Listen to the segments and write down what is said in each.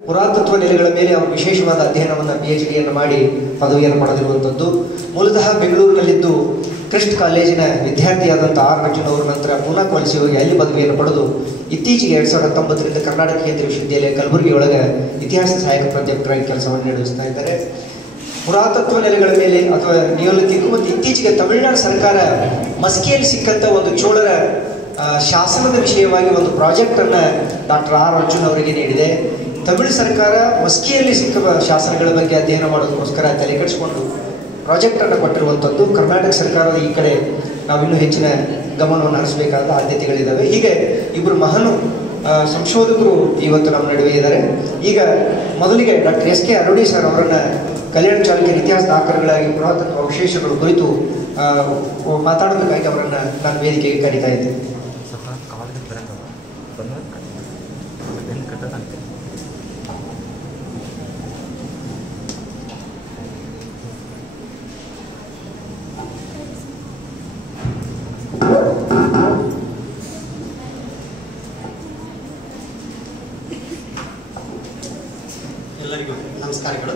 ಪುರಾತತ್ವ ನೆಲೆಗಳ ಮೇಲೆ ಅವರು ವಿಶೇಷವಾದ ಅಧ್ಯಯನವನ್ನು PhD ಮಾಡಿ ಪದವಿಯನ್ನು ಪಡೆದಿರುವಂಥದ್ದು. ಮೂಲತಃ ಬೆಂಗಳೂರಿನಲ್ಲಿದ್ದು ಕ್ರಿಸ್ಟ್ ಕಾಲೇಜಿನ ವಿದ್ಯಾರ್ಥಿಯಾದಂಥ ಆರ್ ಅರ್ಜುನ್ ಅವರು ನಂತರ ಪೂನಾ ಕಾಲೇಜಿಗೆ ಹೋಗಿ ಅಲ್ಲಿ ಪದವಿಯನ್ನು ಪಡೆದು ಇತ್ತೀಚೆಗೆ 2019ರಿಂದ ಕರ್ನಾಟಕ ಕೇಂದ್ರೀಯ ವಿಶ್ವವಿದ್ಯಾಲಯ ಕಲಬುರಗಿಯೊಳಗೆ ಇತಿಹಾಸ ಸಹಾಯಕ ಪ್ರಾಧ್ಯಾಪಕರಾಗಿ ಕೆಲಸವನ್ನು ನಿರ್ವಹಿಸ್ತಾ ಇದ್ದಾರೆ. ಪುರಾತತ್ವ ನೆಲೆಗಳ ಮೇಲೆ ಅಥವಾ ನಿಯೋಲಿಥಿಕ್ ಮತ್ತು ಇತ್ತೀಚೆಗೆ ತಮಿಳುನಾಡು ಸರ್ಕಾರ ಮಸ್ಕಿಯಲ್ಲಿ ಸಿಕ್ಕಂಥ ಒಂದು ಚೋಳರ ಶಾಸನದ ವಿಷಯವಾಗಿ ಒಂದು ಪ್ರಾಜೆಕ್ಟನ್ನು ಡಾಕ್ಟರ್ ಆರ್ ಅರ್ಜುನ್ ಅವರಿಗೆ ನೀಡಿದೆ. ತಮಿಳು ಸರ್ಕಾರ ಮಸ್ಕಿಯಲ್ಲಿ ಸಿಕ್ಕ ಶಾಸನಗಳ ಬಗ್ಗೆ ಅಧ್ಯಯನ ಮಾಡೋದಕ್ಕೋಸ್ಕರ ತಲೆ ಕೆಡಿಸಿಕೊಂಡು ಪ್ರಾಜೆಕ್ಟನ್ನು ಕೊಟ್ಟಿರುವಂಥದ್ದು. ಕರ್ನಾಟಕ ಸರ್ಕಾರದ ಈ ಕಡೆ ನಾವಿನ್ನೂ ಹೆಚ್ಚಿನ ಗಮನವನ್ನು ಹರಿಸಬೇಕಾದ ಆದ್ಯತೆಗಳಿದ್ದಾವೆ. ಹೀಗೆ ಇಬ್ಬರು ಮಹಾನ್ ಸಂಶೋಧಕರು ಇವತ್ತು ನಮ್ಮ ನಡುವೆ ಇದ್ದಾರೆ. ಈಗ ಮೊದಲಿಗೆ ಡಾಕ್ಟರ್ SK ಅರುಣಿ ಸರ್ ಅವರನ್ನು ಕಲ್ಯಾಣ ಚಾಲುಕ್ಯರ ಇತಿಹಾಸ ದಾಖಲೆಗಳಾಗಿ ಪುರಾತತ್ವ ಅವಶೇಷಗಳು ಕುರಿತು ಮಾತಾಡೋದಕ್ಕಾಗಿ ಅವರನ್ನು ನಾನು ವೇದಿಕೆಗೆ ಕರೀತಾ ಇದ್ದೇನೆ. ಎಲ್ಲರಿಗೂ ನಮಸ್ಕಾರಗಳು.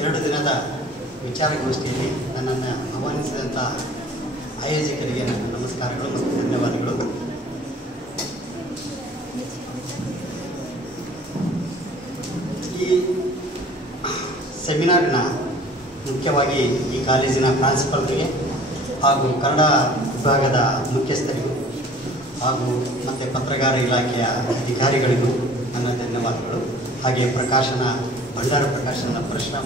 ಎರಡು ದಿನದ ವಿಚಾರಗೋಷ್ಠಿಯಲ್ಲಿ ನನ್ನನ್ನು ಆಹ್ವಾನಿಸಿದಂಥ ಆಯೋಜಕರಿಗೆ ನನ್ನ ನಮಸ್ಕಾರಗಳು ಮತ್ತು ಧನ್ಯವಾದಗಳು. ಈ ಸೆಮಿನಾರ್ನ ಮುಖ್ಯವಾಗಿ ಈ ಕಾಲೇಜಿನ ಪ್ರಾಂಶುಪಾಲರಿಗೆ ಹಾಗೂ ಕನ್ನಡ ವಿಭಾಗದ ಮುಖ್ಯಸ್ಥರಿಗೂ ಹಾಗೂ ಮತ್ತು ಪತ್ರಗಾರ ಇಲಾಖೆಯ ಅಧಿಕಾರಿಗಳಿಗೂ ನನ್ನ ಧನ್ಯವಾದಗಳು. ಹಾಗೆ ಭಂಡಾರ ಪ್ರಕಾಶನ ಪ್ರಶ್ನ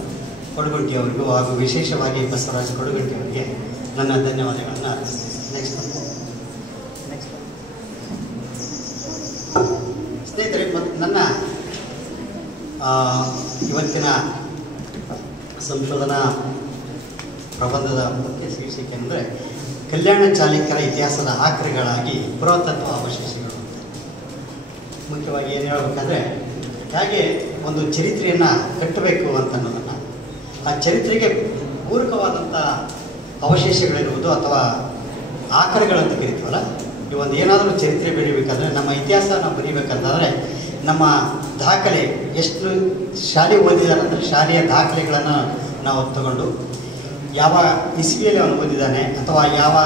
ಕೊಡಗುಂಟಿಯವರಿಗೂ ಹಾಗೂ ವಿಶೇಷವಾಗಿ ಬಸವರಾಜ್ ಕೊಡಗುಂಟಿಯವರಿಗೆ ನನ್ನ ಧನ್ಯವಾದಗಳನ್ನು ಅರ್ಪಿಸ್ತೀನಿ. ನೆಕ್ಸ್ಟ್ ಸ್ನೇಹಿತರೆ, ನನ್ನ ಇವತ್ತಿನ ಸಂಶೋಧನಾ ಪ್ರಬಂಧದ ಮುಖ್ಯ ಶೀರ್ಷಿಕೆ ಅಂದರೆ ಕಲ್ಯಾಣ ಚಾಲುಕ್ಯರ ಇತಿಹಾಸದ ಆಕೃತಿಗಳಾಗಿ ಪುರಾತತ್ವ ಅವಶೇಷಗಳು. ಮುಖ್ಯವಾಗಿ ಏನು ಹೇಳಬೇಕಂದ್ರೆ, ಹೇಗೆ ಒಂದು ಚರಿತ್ರೆಯನ್ನು ಕಟ್ಟಬೇಕು ಅಂತ ಅನ್ನೋದನ್ನು, ಆ ಚರಿತ್ರೆಗೆ ಪೂರಕವಾದಂಥ ಅವಶೇಷಗಳಿರುವುದು ಅಥವಾ ಆಕರಗಳಂತ ಕರಿತೀವಲ್ಲ, ಈ ಒಂದು ಏನಾದರೂ ಚರಿತ್ರೆ ಬರೀಬೇಕಾದ್ರೆ, ನಮ್ಮ ಇತಿಹಾಸ ನಾವು ಬರೀಬೇಕಂತಂದರೆ ನಮ್ಮ ದಾಖಲೆ ಎಷ್ಟು ಶಾಲೆ ಓದಿದಾನಂದರೆ ಶಾಲೆಯ ದಾಖಲೆಗಳನ್ನು ನಾವು ತಗೊಂಡು ಯಾವ ಇಸ್ವಿಯಲ್ಲಿ ಅವನು ಓದಿದ್ದಾನೆ ಅಥವಾ ಯಾವ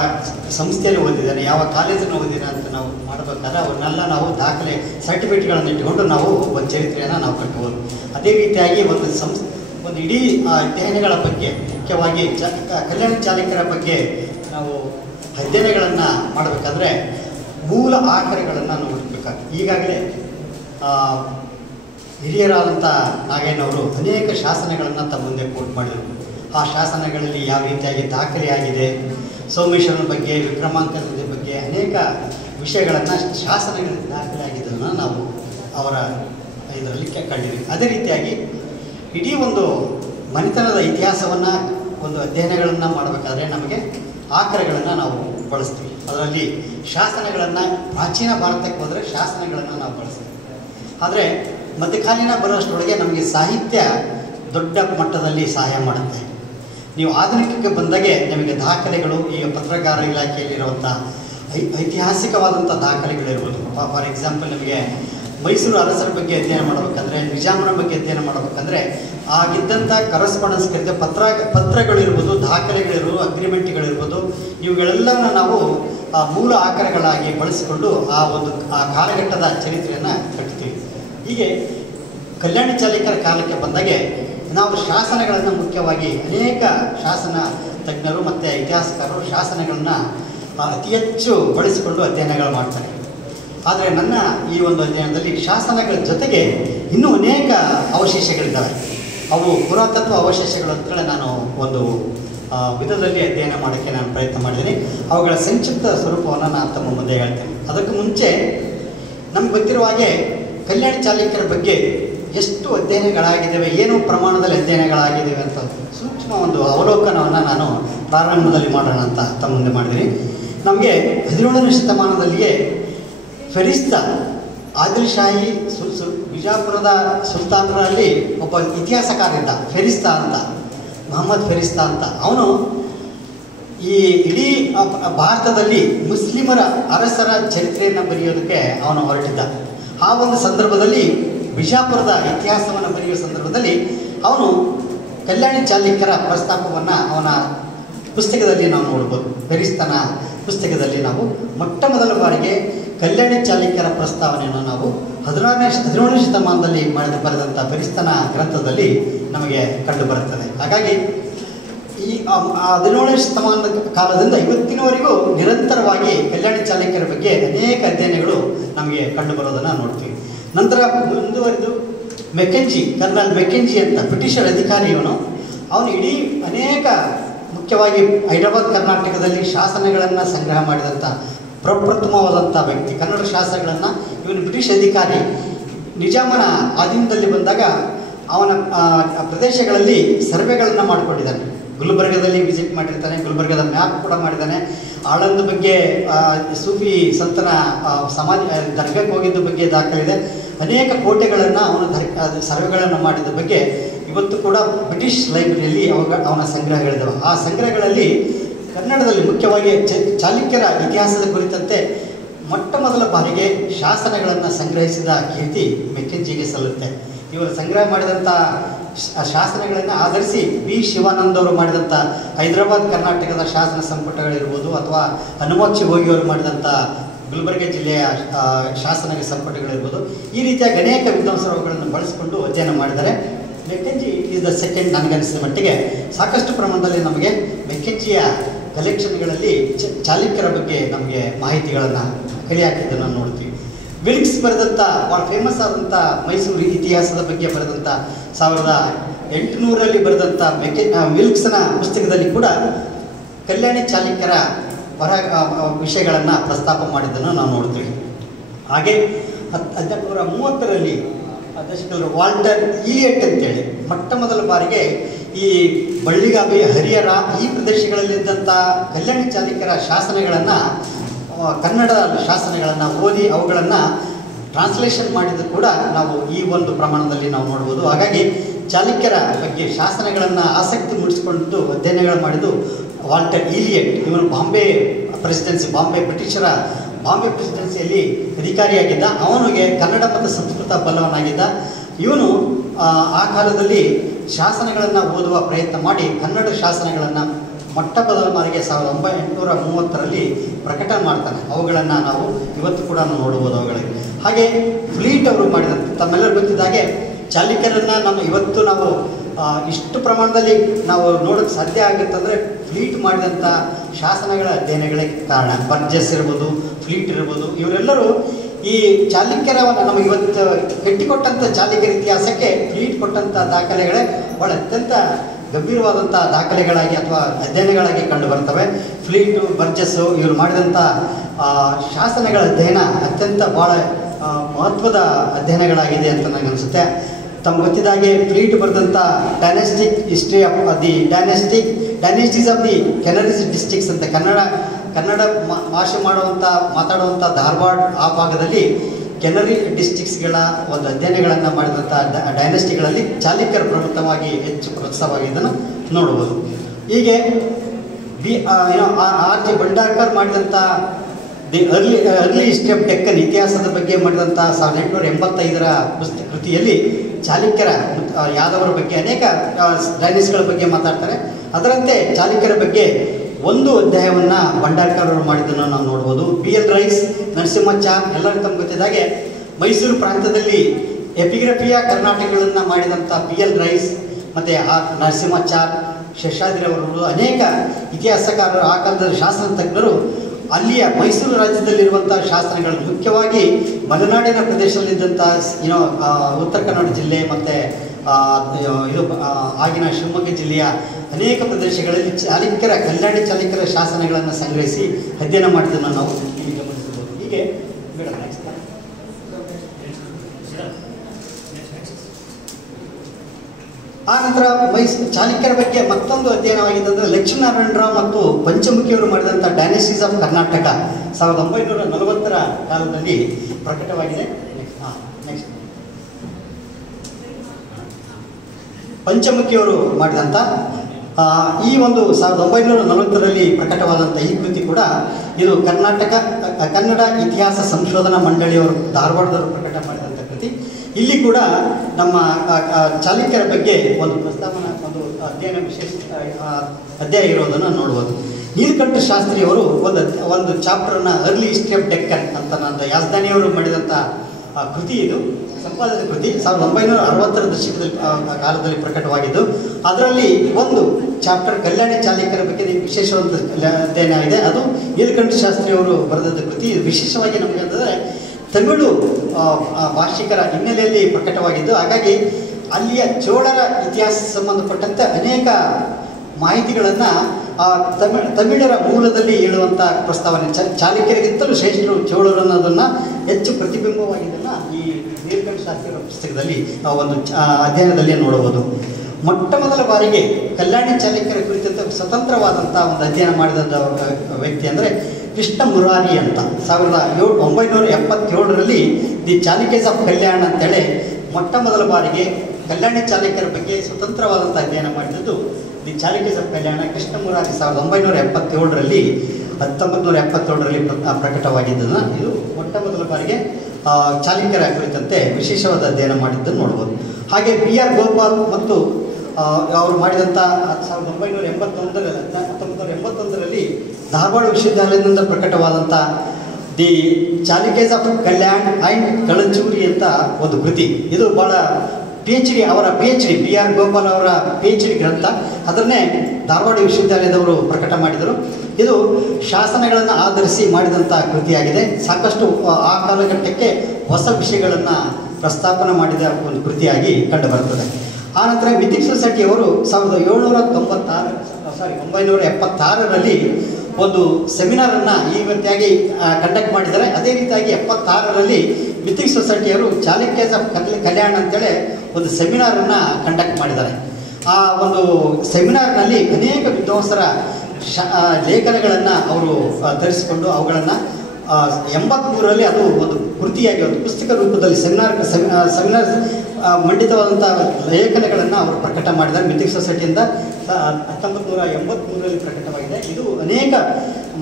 ಸಂಸ್ಥೆಯಲ್ಲಿ ಓದಿದ್ದಾನೆ, ಯಾವ ಕಾಲೇಜನ್ನು ಓದಿದ್ದಾನೆ ಅಂತ ನಾವು ಮಾಡಬೇಕಾದ್ರೆ ಅವನ್ನೆಲ್ಲ ನಾವು ದಾಖಲೆ ಸರ್ಟಿಫಿಕೇಟ್ಗಳನ್ನು ಇಟ್ಟುಕೊಂಡು ನಾವು ಒಂದು ಚರಿತ್ರೆಯನ್ನು ನಾವು ಕಟ್ಟಬಹುದು. ಅದೇ ರೀತಿಯಾಗಿ ಒಂದು ಇಡೀ ಅಧ್ಯಯನಗಳ ಬಗ್ಗೆ, ಮುಖ್ಯವಾಗಿ ಕಲ್ಯಾಣ ಚಾಲುಕ್ಯರ ಬಗ್ಗೆ ನಾವು ಅಧ್ಯಯನಗಳನ್ನು ಮಾಡಬೇಕಾದ್ರೆ ಮೂಲ ಆಕರಗಳನ್ನು ನಾವು ಹುಡುಕಬೇಕಾಗ್ತದೆ. ಈಗಾಗಲೇ ಹಿರಿಯರಾದಂಥ ನಾಗಯ್ಯನವರು ಅನೇಕ ಶಾಸನಗಳನ್ನು ತಮ್ಮ ಮುಂದೆ ಕೋಟ್ ಮಾಡಿದರು. ಆ ಶಾಸನಗಳಲ್ಲಿ ಯಾವ ರೀತಿಯಾಗಿ ದಾಖಲೆಯಾಗಿದೆ, ಸೋಮೇಶ್ವರನ ಬಗ್ಗೆ, ವಿಕ್ರಮಾಂಕದ ಬಗ್ಗೆ ಅನೇಕ ವಿಷಯಗಳನ್ನು ಶಾಸನಗಳಲ್ಲಿ ದಾಖಲೆಯಾಗಿದ್ದನ್ನು ನಾವು ಅವರ ಇದರಲ್ಲಿ ಕಂಡಿದ್ದೀವಿ. ಅದೇ ರೀತಿಯಾಗಿ ಇಡೀ ಒಂದು ಮನೆತನದ ಇತಿಹಾಸವನ್ನು ಒಂದು ಅಧ್ಯಯನಗಳನ್ನು ಮಾಡಬೇಕಾದ್ರೆ ನಮಗೆ ಆಕರಗಳನ್ನು ನಾವು ಬಳಸ್ತೀವಿ. ಅದರಲ್ಲಿ ಶಾಸನಗಳನ್ನು, ಪ್ರಾಚೀನ ಭಾರತಕ್ಕೆ ಹೋದರೆ ಶಾಸನಗಳನ್ನು ನಾವು ಬಳಸ್ತೀವಿ. ಆದರೆ ಮಧ್ಯಕಾಲೀನ ಬರೋಷ್ಟರೊಳಗೆ ನಮಗೆ ಸಾಹಿತ್ಯ ದೊಡ್ಡ ಮಟ್ಟದಲ್ಲಿ ಸಹಾಯ ಮಾಡುತ್ತೆ. ನೀವು ಆಧುನಿಕಕ್ಕೆ ಬಂದಾಗೆ ನಿಮಗೆ ದಾಖಲೆಗಳು, ಈಗ ಪತ್ರಗಾರ ಇಲಾಖೆಯಲ್ಲಿರುವಂಥ ಐತಿಹಾಸಿಕವಾದಂಥ ದಾಖಲೆಗಳಿರ್ಬೋದು. ಫಾರ್ ಎಕ್ಸಾಂಪಲ್, ನಿಮಗೆ ಮೈಸೂರು ಅರಸರ ಬಗ್ಗೆ ಅಧ್ಯಯನ ಮಾಡಬೇಕಂದ್ರೆ, ನಿಜಾಮನ ಬಗ್ಗೆ ಅಧ್ಯಯನ ಮಾಡಬೇಕಂದ್ರೆ ಆಗಿದ್ದಂಥ ಕರೆಸ್ಪಾಂಡೆನ್ಸ್ ಕರಿತ ಪತ್ರಗಳಿರ್ಬೋದು, ದಾಖಲೆಗಳಿರ್ಬೋದು, ಅಗ್ರಿಮೆಂಟ್ಗಳಿರ್ಬೋದು, ಇವುಗಳೆಲ್ಲವನ್ನು ನಾವು ಮೂಲ ಆಕರಗಳಾಗಿ ಬಳಸಿಕೊಂಡು ಆ ಕಾಲಘಟ್ಟದ ಚರಿತ್ರೆಯನ್ನು ಕಟ್ತೀವಿ. ಹೀಗೆ ಕಲ್ಯಾಣ ಚಾಲುಕ್ಯರ ಕಾಲಕ್ಕೆ ಬಂದಾಗೆ ನಾವು ಶಾಸನಗಳನ್ನು ಮುಖ್ಯವಾಗಿ ಅನೇಕ ಶಾಸನ ತಜ್ಞರು ಮತ್ತು ಇತಿಹಾಸಕಾರರು ಶಾಸನಗಳನ್ನು ಅತಿ ಹೆಚ್ಚು ಬಳಸಿಕೊಂಡು ಅಧ್ಯಯನಗಳು ಮಾಡ್ತಾರೆ. ಆದರೆ ನನ್ನ ಈ ಒಂದು ಅಧ್ಯಯನದಲ್ಲಿ ಶಾಸನಗಳ ಜೊತೆಗೆ ಇನ್ನೂ ಅನೇಕ ಅವಶೇಷಗಳಿದ್ದಾವೆ. ಅವು ಪುರಾತತ್ವ ಅವಶೇಷಗಳು ಅಂತೇಳಿ ನಾನು ಒಂದು ವಿಧದಲ್ಲಿ ಅಧ್ಯಯನ ಮಾಡೋಕ್ಕೆ ನಾನು ಪ್ರಯತ್ನ ಮಾಡಿದ್ದೀನಿ. ಅವುಗಳ ಸಂಕ್ಷಿಪ್ತ ಸ್ವರೂಪವನ್ನು ನಾನು ತಮ್ಮ ಮುಂದೆ ಹೇಳ್ತೇನೆ. ಅದಕ್ಕೂ ಮುಂಚೆ ನಮ್ಗೆ ಗೊತ್ತಿರುವ ಹಾಗೆ ಕಲ್ಯಾಣ ಚಾಲುಕ್ಯರ ಬಗ್ಗೆ ಎಷ್ಟು ಅಧ್ಯಯನಗಳಾಗಿದ್ದಾವೆ, ಏನು ಪ್ರಮಾಣದಲ್ಲಿ ಅಧ್ಯಯನಗಳಾಗಿದ್ದಾವೆ ಅಂತ ಸೂಕ್ಷ್ಮ ಒಂದು ಅವಲೋಕನವನ್ನು ನಾನು ಪ್ರಾರಂಭದಲ್ಲಿ ಮಾಡೋಣ ಅಂತ ತಮ್ಮ ಮುಂದೆ ಮಾಡಿದ್ದೀನಿ. ನಮಗೆ 17ನೇ ಶತಮಾನದಲ್ಲಿಯೇ ಫೆರಿಸ್ತಾ, ಆದಿಲ್ ಶಾಹಿ ಬಿಜಾಪುರದ ಸುಲ್ತಾನರಲ್ಲಿ ಒಬ್ಬ ಇತಿಹಾಸಕಾರ ಇದ್ದ, ಫೆರಿಸ್ತಾ ಅಂತ, ಮೊಹಮ್ಮದ್ ಫೆರಿಸ್ತಾ ಅಂತ. ಅವನು ಈ ಇಡೀ ಭಾರತದಲ್ಲಿ ಮುಸ್ಲಿಮರ ಅರಸರ ಚರಿತ್ರೆಯನ್ನು ಬರೆಯೋದಕ್ಕೆ ಅವನು ಹೊರಟಿದ್ದ. ಆ ಒಂದು ಸಂದರ್ಭದಲ್ಲಿ ಬಿಜಾಪುರದ ಇತಿಹಾಸವನ್ನು ಬರೆಯುವ ಸಂದರ್ಭದಲ್ಲಿ ಅವನು ಕಲ್ಯಾಣಿ ಚಾಲುಕ್ಯರ ಪ್ರಸ್ತಾಪವನ್ನು ಅವನ ಪುಸ್ತಕದಲ್ಲಿ ನಾವು ನೋಡ್ಬೋದು. ಬೆರಿಸ್ತನ ಪುಸ್ತಕದಲ್ಲಿ ನಾವು ಮೊಟ್ಟ ಮೊದಲ ಬಾರಿಗೆ ಕಲ್ಯಾಣಿ ಚಾಲುಕ್ಯರ ಪ್ರಸ್ತಾವನೆಯನ್ನು ನಾವು 17ನೇ ಶತಮಾನದಲ್ಲಿ ಬರೆದಂಥ ಬೆರಿಸ್ತನ ಗ್ರಂಥದಲ್ಲಿ ನಮಗೆ ಕಂಡುಬರುತ್ತದೆ. ಹಾಗಾಗಿ ಈ 17ನೇ ಶತಮಾನದ ಕಾಲದಿಂದ ಇವತ್ತಿನವರೆಗೂ ನಿರಂತರವಾಗಿ ಕಲ್ಯಾಣಿ ಚಾಲುಕ್ಯರ ಬಗ್ಗೆ ಅನೇಕ ಅಧ್ಯಯನಗಳು ನಮಗೆ ಕಂಡುಬರೋದನ್ನು ನೋಡ್ತೀವಿ. ನಂತರ ಮುಂದುವರೆದು ಮೆಕೆಂಜಿ, ಕರ್ನಲ್ ಮೆಕೆಂಜಿ ಅಂತ ಬ್ರಿಟಿಷರ ಅಧಿಕಾರಿ ಅವನು ಇಡೀ ಅನೇಕ ಮುಖ್ಯವಾಗಿ ಹೈದರಾಬಾದ್ ಕರ್ನಾಟಕದಲ್ಲಿ ಶಾಸನಗಳನ್ನು ಸಂಗ್ರಹ ಮಾಡಿದಂಥ ಪ್ರಪ್ರಥಮವಾದಂಥ ವ್ಯಕ್ತಿ. ಕನ್ನಡ ಶಾಸನಗಳನ್ನು ಇವನು ಬ್ರಿಟಿಷ್ ಅಧಿಕಾರಿ ನಿಜಾಮನ ಆಧೀನದಲ್ಲಿ ಬಂದಾಗ ಅವನ ಪ್ರದೇಶಗಳಲ್ಲಿ ಸರ್ವೆಗಳನ್ನು ಮಾಡಿಕೊಂಡಿದ್ದಾನೆ. ಗುಲ್ಬರ್ಗದಲ್ಲಿ ವಿಸಿಟ್ ಮಾಡಿರ್ತಾನೆ, ಗುಲ್ಬರ್ಗದ ಮ್ಯಾಪ್ ಕೂಡ ಮಾಡಿದ್ದಾನೆ. ಆಳಂದ ಬಗ್ಗೆ ಸೂಫಿ ಸಂತನ ಸಮಾಜ ದರ್ಗಕ್ಕೆ ಹೋಗಿದ್ದ ಬಗ್ಗೆ ದಾಖಲಿದೆ. ಅನೇಕ ಕೋಟೆಗಳನ್ನು ಅವನು ಸರ್ವೆಗಳನ್ನು ಮಾಡಿದ ಬಗ್ಗೆ ಇವತ್ತು ಕೂಡ ಬ್ರಿಟಿಷ್ ಲೈಬ್ರರಿಯಲ್ಲಿ ಅವನ ಸಂಗ್ರಹಗಳಿದ್ದಾವೆ. ಆ ಸಂಗ್ರಹಗಳಲ್ಲಿ ಕನ್ನಡದಲ್ಲಿ ಮುಖ್ಯವಾಗಿ ಚಾಲುಕ್ಯರ ಇತಿಹಾಸದ ಕುರಿತಂತೆ ಮೊಟ್ಟ ಮೊದಲ ಬಾರಿಗೆ ಶಾಸನಗಳನ್ನು ಸಂಗ್ರಹಿಸಿದ ಕೀರ್ತಿ ಮೆಕೆಂಜಿಗೆ ಸಲ್ಲುತ್ತೆ. ಇವರು ಸಂಗ್ರಹ ಮಾಡಿದಂಥ ಶಾಸನಗಳನ್ನು ಆಧರಿಸಿ ಬಿ ಶಿವಾನಂದ್ ಅವರು ಮಾಡಿದಂಥ ಹೈದರಾಬಾದ್ ಕರ್ನಾಟಕದ ಶಾಸನ ಸಂಪುಟಗಳಿರ್ಬೋದು, ಅಥವಾ ಹನುಮಕ್ಷಿ ಹೋಗಿಯವರು ಮಾಡಿದಂಥ ಗುಲ್ಬರ್ಗ ಜಿಲ್ಲೆಯ ಶಾಸನ ಸಂಪುಟಗಳಿರ್ಬೋದು, ಈ ರೀತಿಯಾಗಿ ಅನೇಕ ವಿದ್ವಾಂಸರುಗಳನ್ನು ಬಳಸಿಕೊಂಡು ಅಧ್ಯಯನ ಮಾಡಿದ್ದಾರೆ. Mackenzie is the second. ನನಗನ್ನಿಸಿದ ಮಟ್ಟಿಗೆ ಸಾಕಷ್ಟು ಪ್ರಮಾಣದಲ್ಲಿ ನಮಗೆ ಮೆಕೆಂಜಿಯ ಕಲೆಕ್ಷನ್ಗಳಲ್ಲಿ ಚಾಲುಕ್ಯರ ಬಗ್ಗೆ ನಮಗೆ ಮಾಹಿತಿಗಳನ್ನು ಕಲೆ ಹಾಕಿದ್ದನ್ನು ನೋಡ್ತೀವಿ. ವಿಲ್ಕ್ಸ್ ಬರೆದಂಥ ಭಾಳ ಫೇಮಸ್ ಆದಂಥ ಮೈಸೂರು ಇತಿಹಾಸದ ಬಗ್ಗೆ ಬರೆದಂಥ 1800ರಲ್ಲಿ ಬರೆದಂಥ ವಿಲ್ಕ್ಸ್ನ ಪುಸ್ತಕದಲ್ಲಿ ಕೂಡ ಕಲ್ಯಾಣಿ ಚಾಲುಕ್ಯರ ವಿಷಯಗಳನ್ನು ಪ್ರಸ್ತಾಪ ಮಾಡಿದ್ದನ್ನು ನಾವು ನೋಡ್ತೀವಿ. ಹಾಗೆ 1830ರಲ್ಲಿ ದಶಕರು ವಾಲ್ಟರ್ ಈಲಿಯಟ್ ಅಂತೇಳಿ ಮೊಟ್ಟ ಮೊದಲ ಬಾರಿಗೆ ಈ ಬಳ್ಳಿಗಾವಿ, ಹರಿಹರ ಈ ಪ್ರದೇಶಗಳಲ್ಲಿದ್ದಂಥ ಕಲ್ಯಾಣಿ ಚಾಲುಕ್ಯರ ಶಾಸನಗಳನ್ನು, ಕನ್ನಡ ಶಾಸನಗಳನ್ನು ಓದಿ ಅವುಗಳನ್ನು ಟ್ರಾನ್ಸ್ಲೇಷನ್ ಮಾಡಿದ್ದು ಕೂಡ ನಾವು ಈ ಒಂದು ಪ್ರಮಾಣದಲ್ಲಿ ನಾವು ನೋಡ್ಬೋದು. ಹಾಗಾಗಿ ಚಾಲುಕ್ಯರ ಬಗ್ಗೆ ಶಾಸನಗಳನ್ನು ಆಸಕ್ತಿ ಮೂಡಿಸಿಕೊಂಡು ಅಧ್ಯಯನಗಳು ಮಾಡಿದ್ದು ವಾಲ್ಟರ್ ಈಲಿಯಟ್. ಇವನು ಬಾಂಬೆ ಬ್ರಿಟಿಷರ ಬಾಂಬೆ ಪ್ರೆಸಿಡೆನ್ಸಿಯಲ್ಲಿ ಅಧಿಕಾರಿಯಾಗಿದ್ದ. ಅವನಿಗೆ ಕನ್ನಡ ಮತ್ತು ಸಂಸ್ಕೃತ ಬಲ್ಲವನಾಗಿದ್ದ. ಇವನು ಆ ಕಾಲದಲ್ಲಿ ಶಾಸನಗಳನ್ನು ಓದುವ ಪ್ರಯತ್ನ ಮಾಡಿ ಕನ್ನಡ ಶಾಸನಗಳನ್ನು ಮೊಟ್ಟ ಮೊದಲ ಬಾರಿಗೆ 1830ರಲ್ಲಿ ಪ್ರಕಟ ಮಾಡ್ತಾನೆ. ಅವುಗಳನ್ನು ನಾವು ಇವತ್ತು ಕೂಡ ನೋಡ್ಬೋದು ಅವುಗಳಿಗೆ. ಹಾಗೆ ಫ್ಲೀಟ್ ಅವರು ಮಾಡಿದಂಥ, ತಮ್ಮೆಲ್ಲರೂ ಗೊತ್ತಿದ್ದ ಹಾಗೆ ಚಾಲುಕ್ಯರನ್ನು ಇವತ್ತು ನಾವು ಇಷ್ಟು ಪ್ರಮಾಣದಲ್ಲಿ ನಾವು ನೋಡೋಕ್ಕೆ ಸಾಧ್ಯ ಆಗುತ್ತಂದರೆ ಫ್ಲೀಟ್ ಮಾಡಿದಂಥ ಶಾಸನಗಳ ಅಧ್ಯಯನಗಳೇ ಕಾರಣ. ಬರ್ಜಸ್ ಇರ್ಬೋದು, ಫ್ಲೀಟ್ ಇರ್ಬೋದು, ಇವರೆಲ್ಲರೂ ಈ ಚಾಲುಕ್ಯರವನ್ನು ನಮಗೆ ಇವತ್ತು ಕಟ್ಟಿಕೊಟ್ಟಂಥ ಚಾಲುಕ್ಯರ ಇತಿಹಾಸಕ್ಕೆ ಫ್ಲೀಟ್ ಕೊಟ್ಟಂಥ ದಾಖಲೆಗಳೇ ಭಾಳ ಅತ್ಯಂತ ಗಂಭೀರವಾದಂಥ ದಾಖಲೆಗಳಾಗಿ ಅಥವಾ ಅಧ್ಯಯನಗಳಾಗಿ ಕಂಡು ಬರ್ತವೆ. ಫ್ಲೀಟು, ಬರ್ಜಸ್ಸು ಇವರು ಮಾಡಿದಂಥ ಶಾಸನಗಳ ಅಧ್ಯಯನ ಅತ್ಯಂತ ಭಾಳ ಮಹತ್ವದ ಅಧ್ಯಯನಗಳಾಗಿದೆ ಅಂತ ನನಗನ್ಸುತ್ತೆ. ತಮ್ಗೆ ಗೊತ್ತಿದ್ದಾಗೆ ಫ್ಲೀಟ್ ಬರೆದಂಥ dynastic history of the dynasties of the Kanarese districts ಅಂತ ಕನ್ನಡ ಭಾಷೆ ಮಾತಾಡುವಂಥ ಧಾರವಾಡ ಆ ಭಾಗದಲ್ಲಿ ಕೆನರಿ ಡಿಸ್ಟ್ರಿಕ್ಟ್ಸ್ಗಳ ಒಂದು ಅಧ್ಯಯನಗಳನ್ನು ಮಾಡಿದಂಥ ಡೈನೆಸ್ಟಿಗಳಲ್ಲಿ ಚಾಲುಕ್ಯರು ಪ್ರಮುಖವಾಗಿ ಹೆಚ್ಚು ಪ್ರೋತ್ಸಾಹವಾಗಿದ್ದನ್ನು ನೋಡ್ಬೋದು. ಹೀಗೆ ಆರ್ ಜಿ ಭಂಡಾರ್ಕರ್ ಮಾಡಿದಂಥ the early history of Deccan ಇತಿಹಾಸದ ಬಗ್ಗೆ ಮಾಡಿದಂಥ 1885ರ ಕೃತಿಯಲ್ಲಿ ಚಾಲುಕ್ಯರ ಯಾದವರ ಬಗ್ಗೆ ಅನೇಕ ಡೈನೆಸ್ಟಿಗಳ ಬಗ್ಗೆ ಮಾತಾಡ್ತಾರೆ. ಅದರಂತೆ ಚಾಲುಕ್ಯರ ಬಗ್ಗೆ ಒಂದು ಅಧ್ಯಾಯವನ್ನು ಭಂಡಾರ್ಕರ್ ಅವರು ಮಾಡಿದ್ದನ್ನು ನಾವು ನೋಡ್ಬೋದು. BL ರೈಸ್, ನರಸಿಂಹಾಚಾರ್ ಎಲ್ಲರೂ ತಮ್ಗೆ ಗೊತ್ತಿದ್ದಾಗೆ ಮೈಸೂರು ಪ್ರಾಂತ್ಯದಲ್ಲಿ ಎಪಿಗ್ರಫಿಯ ಕರ್ನಾಟಕಗಳನ್ನು ಮಾಡಿದಂಥ BL ರೈಸ್ ಮತ್ತು ನರಸಿಂಹಾಚಾರ್, ಶೇಷಾದ್ರಿಯವರು ಅನೇಕ ಇತಿಹಾಸಕಾರರು, ಆ ಕಾಲದ ಶಾಸನ ತಜ್ಞರು ಅಲ್ಲಿಯ ಮೈಸೂರು ರಾಜ್ಯದಲ್ಲಿರುವಂಥ ಶಾಸನಗಳನ್ನು, ಮುಖ್ಯವಾಗಿ ಮಲೆನಾಡಿನ ಪ್ರದೇಶದಲ್ಲಿದ್ದಂಥ ಉತ್ತರ ಕನ್ನಡ ಜಿಲ್ಲೆ ಮತ್ತು ಆಗಿನ ಶಿವಮೊಗ್ಗ ಜಿಲ್ಲೆಯ ಅನೇಕ ಪ್ರದೇಶಗಳಲ್ಲಿ ಕಲ್ಯಾಣಿ ಚಾಲುಕ್ಯರ ಶಾಸನಗಳನ್ನು ಸಂಗ್ರಹಿಸಿ ಅಧ್ಯಯನ ಮಾಡಿದ್ದನ್ನು ನಾವು ಇಲ್ಲಿ ಗಮನಿಸಬಹುದು. ಹೀಗೆ ಆ ನಂತರ ಚಾಲುಕ್ಯರ ಬಗ್ಗೆ ಮತ್ತೊಂದು ಅಧ್ಯಯನವಾಗಿದ್ದಂದರೆ ಲಕ್ಷ್ಮೀನಾರಾಯಣ ರಾವ್ ಮತ್ತು ಪಂಚಮುಖಿಯವರು ಮಾಡಿದಂಥ ಡೈನೆಸ್ಟೀಸ್ ಆಫ್ ಕರ್ನಾಟಕ 1940ರ ಕಾಲದಲ್ಲಿ ಪ್ರಕಟವಾಗಿದೆ. ನೆಕ್ಸ್ಟ್ ಪಂಚಮುಖಿಯವರು ಮಾಡಿದಂಥ ಈ ಒಂದು 1940ರಲ್ಲಿ ಪ್ರಕಟವಾದಂಥ ಈ ಕೃತಿ ಕೂಡ ಇದು ಕನ್ನಡ ಇತಿಹಾಸ ಸಂಶೋಧನಾ ಮಂಡಳಿಯವರು ಧಾರವಾಡದವರು ಪ್ರಕಟ ಮಾಡಿದಂಥ ಕೃತಿ. ಇಲ್ಲಿ ಕೂಡ ನಮ್ಮ ಚಾಲುಕ್ಯರ ಬಗ್ಗೆ ಒಂದು ಪ್ರಸ್ತಾವನಾ ಒಂದು ಅಧ್ಯಾಯ ಇರೋದನ್ನು ನೋಡ್ಬೋದು. ನೀಲಕಂಠ ಶಾಸ್ತ್ರಿಯವರು ಒಂದು ಚಾಪ್ಟರ್ನ ಅರ್ಲಿ ಹಿಸ್ಟ್ರಿ ಆಫ್ ಡೆಕ್ಕನ್ ಅಂತ ನಂದು ಯಾಜ್ದಾನಿಯವರು ಮಾಡಿದಂಥ ಕೃತಿ, ಇದು ಸಂಪಾದನೆ ಕೃತಿ 1960ರ ದಶಕದಲ್ಲಿ ಕಾಲದಲ್ಲಿ ಪ್ರಕಟವಾಗಿದ್ದು. ಅದರಲ್ಲಿ ಒಂದು ಚಾಪ್ಟರ್ ಕಲ್ಯಾಣಿ ಚಾಲುಕ್ಯರ ಬಗ್ಗೆ ವಿಶೇಷವಾದ ಅಧ್ಯಯನ ಇದೆ. ಅದು ನೀಲಕಂಠ ಶಾಸ್ತ್ರಿಯವರು ಬರೆದ ಕೃತಿ. ವಿಶೇಷವಾಗಿ ನಮಗೆ ಅಂತಂದರೆ ತಮಿಳು ಭಾಷಿಕರ ಹಿನ್ನೆಲೆಯಲ್ಲಿ ಪ್ರಕಟವಾಗಿದ್ದು, ಹಾಗಾಗಿ ಅಲ್ಲಿಯ ಚೋಳರ ಇತಿಹಾಸ ಸಂಬಂಧಪಟ್ಟಂತೆ ಅನೇಕ ಮಾಹಿತಿಗಳನ್ನು ತಮಿಳರ ಮೂಲದಲ್ಲಿ ಹೇಳುವಂಥ ಪ್ರಸ್ತಾವನೆ. ಚಾಲುಕ್ಯರಿಗಿಂತಲೂ ಶ್ರೇಷ್ಠರು ಚೋಳರು ಅನ್ನೋದನ್ನು ಹೆಚ್ಚು ಪ್ರತಿಬಿಂಬವಾಗಿದ್ದನ್ನು ಈ ನೀಲಕಂಠ ಶಾಸ್ತ್ರಿಯವರ ಪುಸ್ತಕದಲ್ಲಿ ಒಂದು ಅಧ್ಯಯನದಲ್ಲಿ ನೋಡಬಹುದು. ಮೊಟ್ಟ ಮೊದಲ ಬಾರಿಗೆ ಕಲ್ಯಾಣಿ ಚಾಲುಕ್ಯರ ಕುರಿತಂತೆ ಸ್ವತಂತ್ರವಾದಂಥ ಒಂದು ಅಧ್ಯಯನ ಮಾಡಿದಂಥ ವ್ಯಕ್ತಿ ಅಂದರೆ ಕೃಷ್ಣ ಮುರಾರಿ ಅಂತ 1977ರಲ್ಲಿ ದಿ ಚಾಲುಕ್ಯಸ್ ಆಫ್ ಕಲ್ಯಾಣ ಅಂತೇಳಿ ಮೊಟ್ಟ ಮೊದಲ ಬಾರಿಗೆ ಕಲ್ಯಾಣಿ ಚಾಲುಕ್ಯರ ಬಗ್ಗೆ ಸ್ವತಂತ್ರವಾದಂಥ ಅಧ್ಯಯನ ಮಾಡಿದ್ದು ದಿ ಚಾಲುಕ್ಯಸ್ ಆಫ್ ಕಲ್ಯಾಣ. ಕೃಷ್ಣ ಮುರಾರಿ 1977ರಲ್ಲಿ 1977ರಲ್ಲಿ ಪ್ರಕಟವಾಗಿದ್ದನ್ನು ಇದು ಮೊಟ್ಟ ಮೊದಲ ಬಾರಿಗೆ ಚಾಲುಕ್ಯರ ಕುರಿತಂತೆ ವಿಶೇಷವಾದ ಅಧ್ಯಯನ ಮಾಡಿದ್ದನ್ನು ನೋಡ್ಬೋದು. ಹಾಗೆ BR ಗೋಪಾಲ್ ಮತ್ತು ಅವರು ಮಾಡಿದಂಥ 1981ರಲ್ಲಿ ಧಾರವಾಡ ವಿಶ್ವವಿದ್ಯಾಲಯದಿಂದ ಪ್ರಕಟವಾದಂಥ the Chalukyas of Kalyan and Kalachuri ಅಂತ ಒಂದು ಕೃತಿ. ಇದು ಭಾಳ PhD ಅವರ PhD BR ಗೋಪಾಲ್ ಅವರ PhD ಗ್ರಂಥ. ಅದನ್ನೇ ಧಾರವಾಡ ವಿಶ್ವವಿದ್ಯಾಲಯದವರು ಪ್ರಕಟ ಮಾಡಿದರು. ಇದು ಶಾಸನಗಳನ್ನು ಆಧರಿಸಿ ಮಾಡಿದಂಥ ಕೃತಿಯಾಗಿದೆ. ಸಾಕಷ್ಟು ಆ ಕಾಲಘಟ್ಟಕ್ಕೆ ಹೊಸ ವಿಷಯಗಳನ್ನು ಪ್ರಸ್ತಾಪನೆ ಮಾಡಿದ ಒಂದು ಕೃತಿಯಾಗಿ ಕಂಡುಬರುತ್ತದೆ. ಆನಂತರ ಮಿಥಿಕ್ ಸೊಸೈಟಿಯವರು 1976ರಲ್ಲಿ ಒಂದು ಸೆಮಿನಾರನ್ನು ಈ ರೀತಿಯಾಗಿ ಕಂಡಕ್ಟ್ ಮಾಡಿದ್ದಾರೆ. ಅದೇ ರೀತಿಯಾಗಿ 76ರಲ್ಲಿ ಮಿಥಿಕ್ ಸೊಸೈಟಿಯವರು ಚಾಲುಕ್ಯಸ್ ಆಫ್ ಕಲ್ಯಾಣ ಅಂತೇಳಿ ಒಂದು ಸೆಮಿನಾರನ್ನು ಕಂಡಕ್ಟ್ ಮಾಡಿದ್ದಾರೆ. ಆ ಒಂದು ಸೆಮಿನಾರ್ನಲ್ಲಿ ಅನೇಕ ವಿದ್ವಾಂಸರ ಲೇಖನಗಳನ್ನು ಅವರು ತರಿಸಿಕೊಂಡು ಅವುಗಳನ್ನು 83ರಲ್ಲಿ ಅದು ಒಂದು ಕೃತಿಯಾಗಿ ಒಂದು ಪುಸ್ತಕ ರೂಪದಲ್ಲಿ ಸೆಮಿನಾರ್ ಮಂಡಿತವಾದಂಥ ಲೇಖನಗಳನ್ನು ಅವರು ಪ್ರಕಟ ಮಾಡಿದ್ದಾರೆ. ಮಿಥಿಕ್ ಸೊಸೈಟಿಯಿಂದ 1983ರಲ್ಲಿ ಪ್ರಕಟವಾಗಿದೆ. ಇದು ಅನೇಕ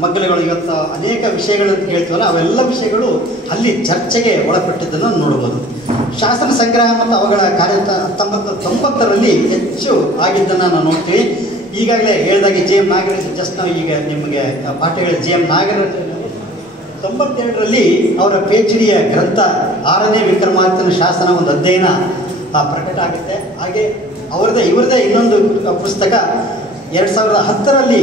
ಮಗ್ಗಲುಗಳು ಇವತ್ತು ಅನೇಕ ವಿಷಯಗಳನ್ನು ಹೇಳ್ತೀವಲ್ಲ ಅವೆಲ್ಲ ವಿಷಯಗಳು ಅಲ್ಲಿ ಚರ್ಚೆಗೆ ಒಳಪಟ್ಟಿದ್ದನ್ನು ನೋಡ್ಬೋದು. ಶಾಸನ ಸಂಗ್ರಹ ಮತ್ತು ಅವುಗಳ ಕಾರ್ಯ 1990ರಲ್ಲಿ ಹೆಚ್ಚು ಆಗಿದ್ದನ್ನು ನಾವು ನೋಡ್ತೀವಿ. ಈಗಾಗಲೇ ಹೇಳಿದಾಗೆ JM ನಾಗರಾಜ್ ಜಸ್ಟ್ ನಾವು ಈಗ ನಿಮಗೆ ಪಾಠ ಹೇಳಿದ JM ನಾಗರಾಜ್ 92ರಲ್ಲಿ ಅವರ PhDಯ ಗ್ರಂಥ 6ನೇ ವಿಕ್ರಮಾದಿತ್ಯನ ಶಾಸನ ಒಂದು ಅಧ್ಯಯನ ಪ್ರಕಟ ಆಗುತ್ತೆ. ಹಾಗೆ ಇವರದೇ ಇನ್ನೊಂದು ಪುಸ್ತಕ 2010ರಲ್ಲಿ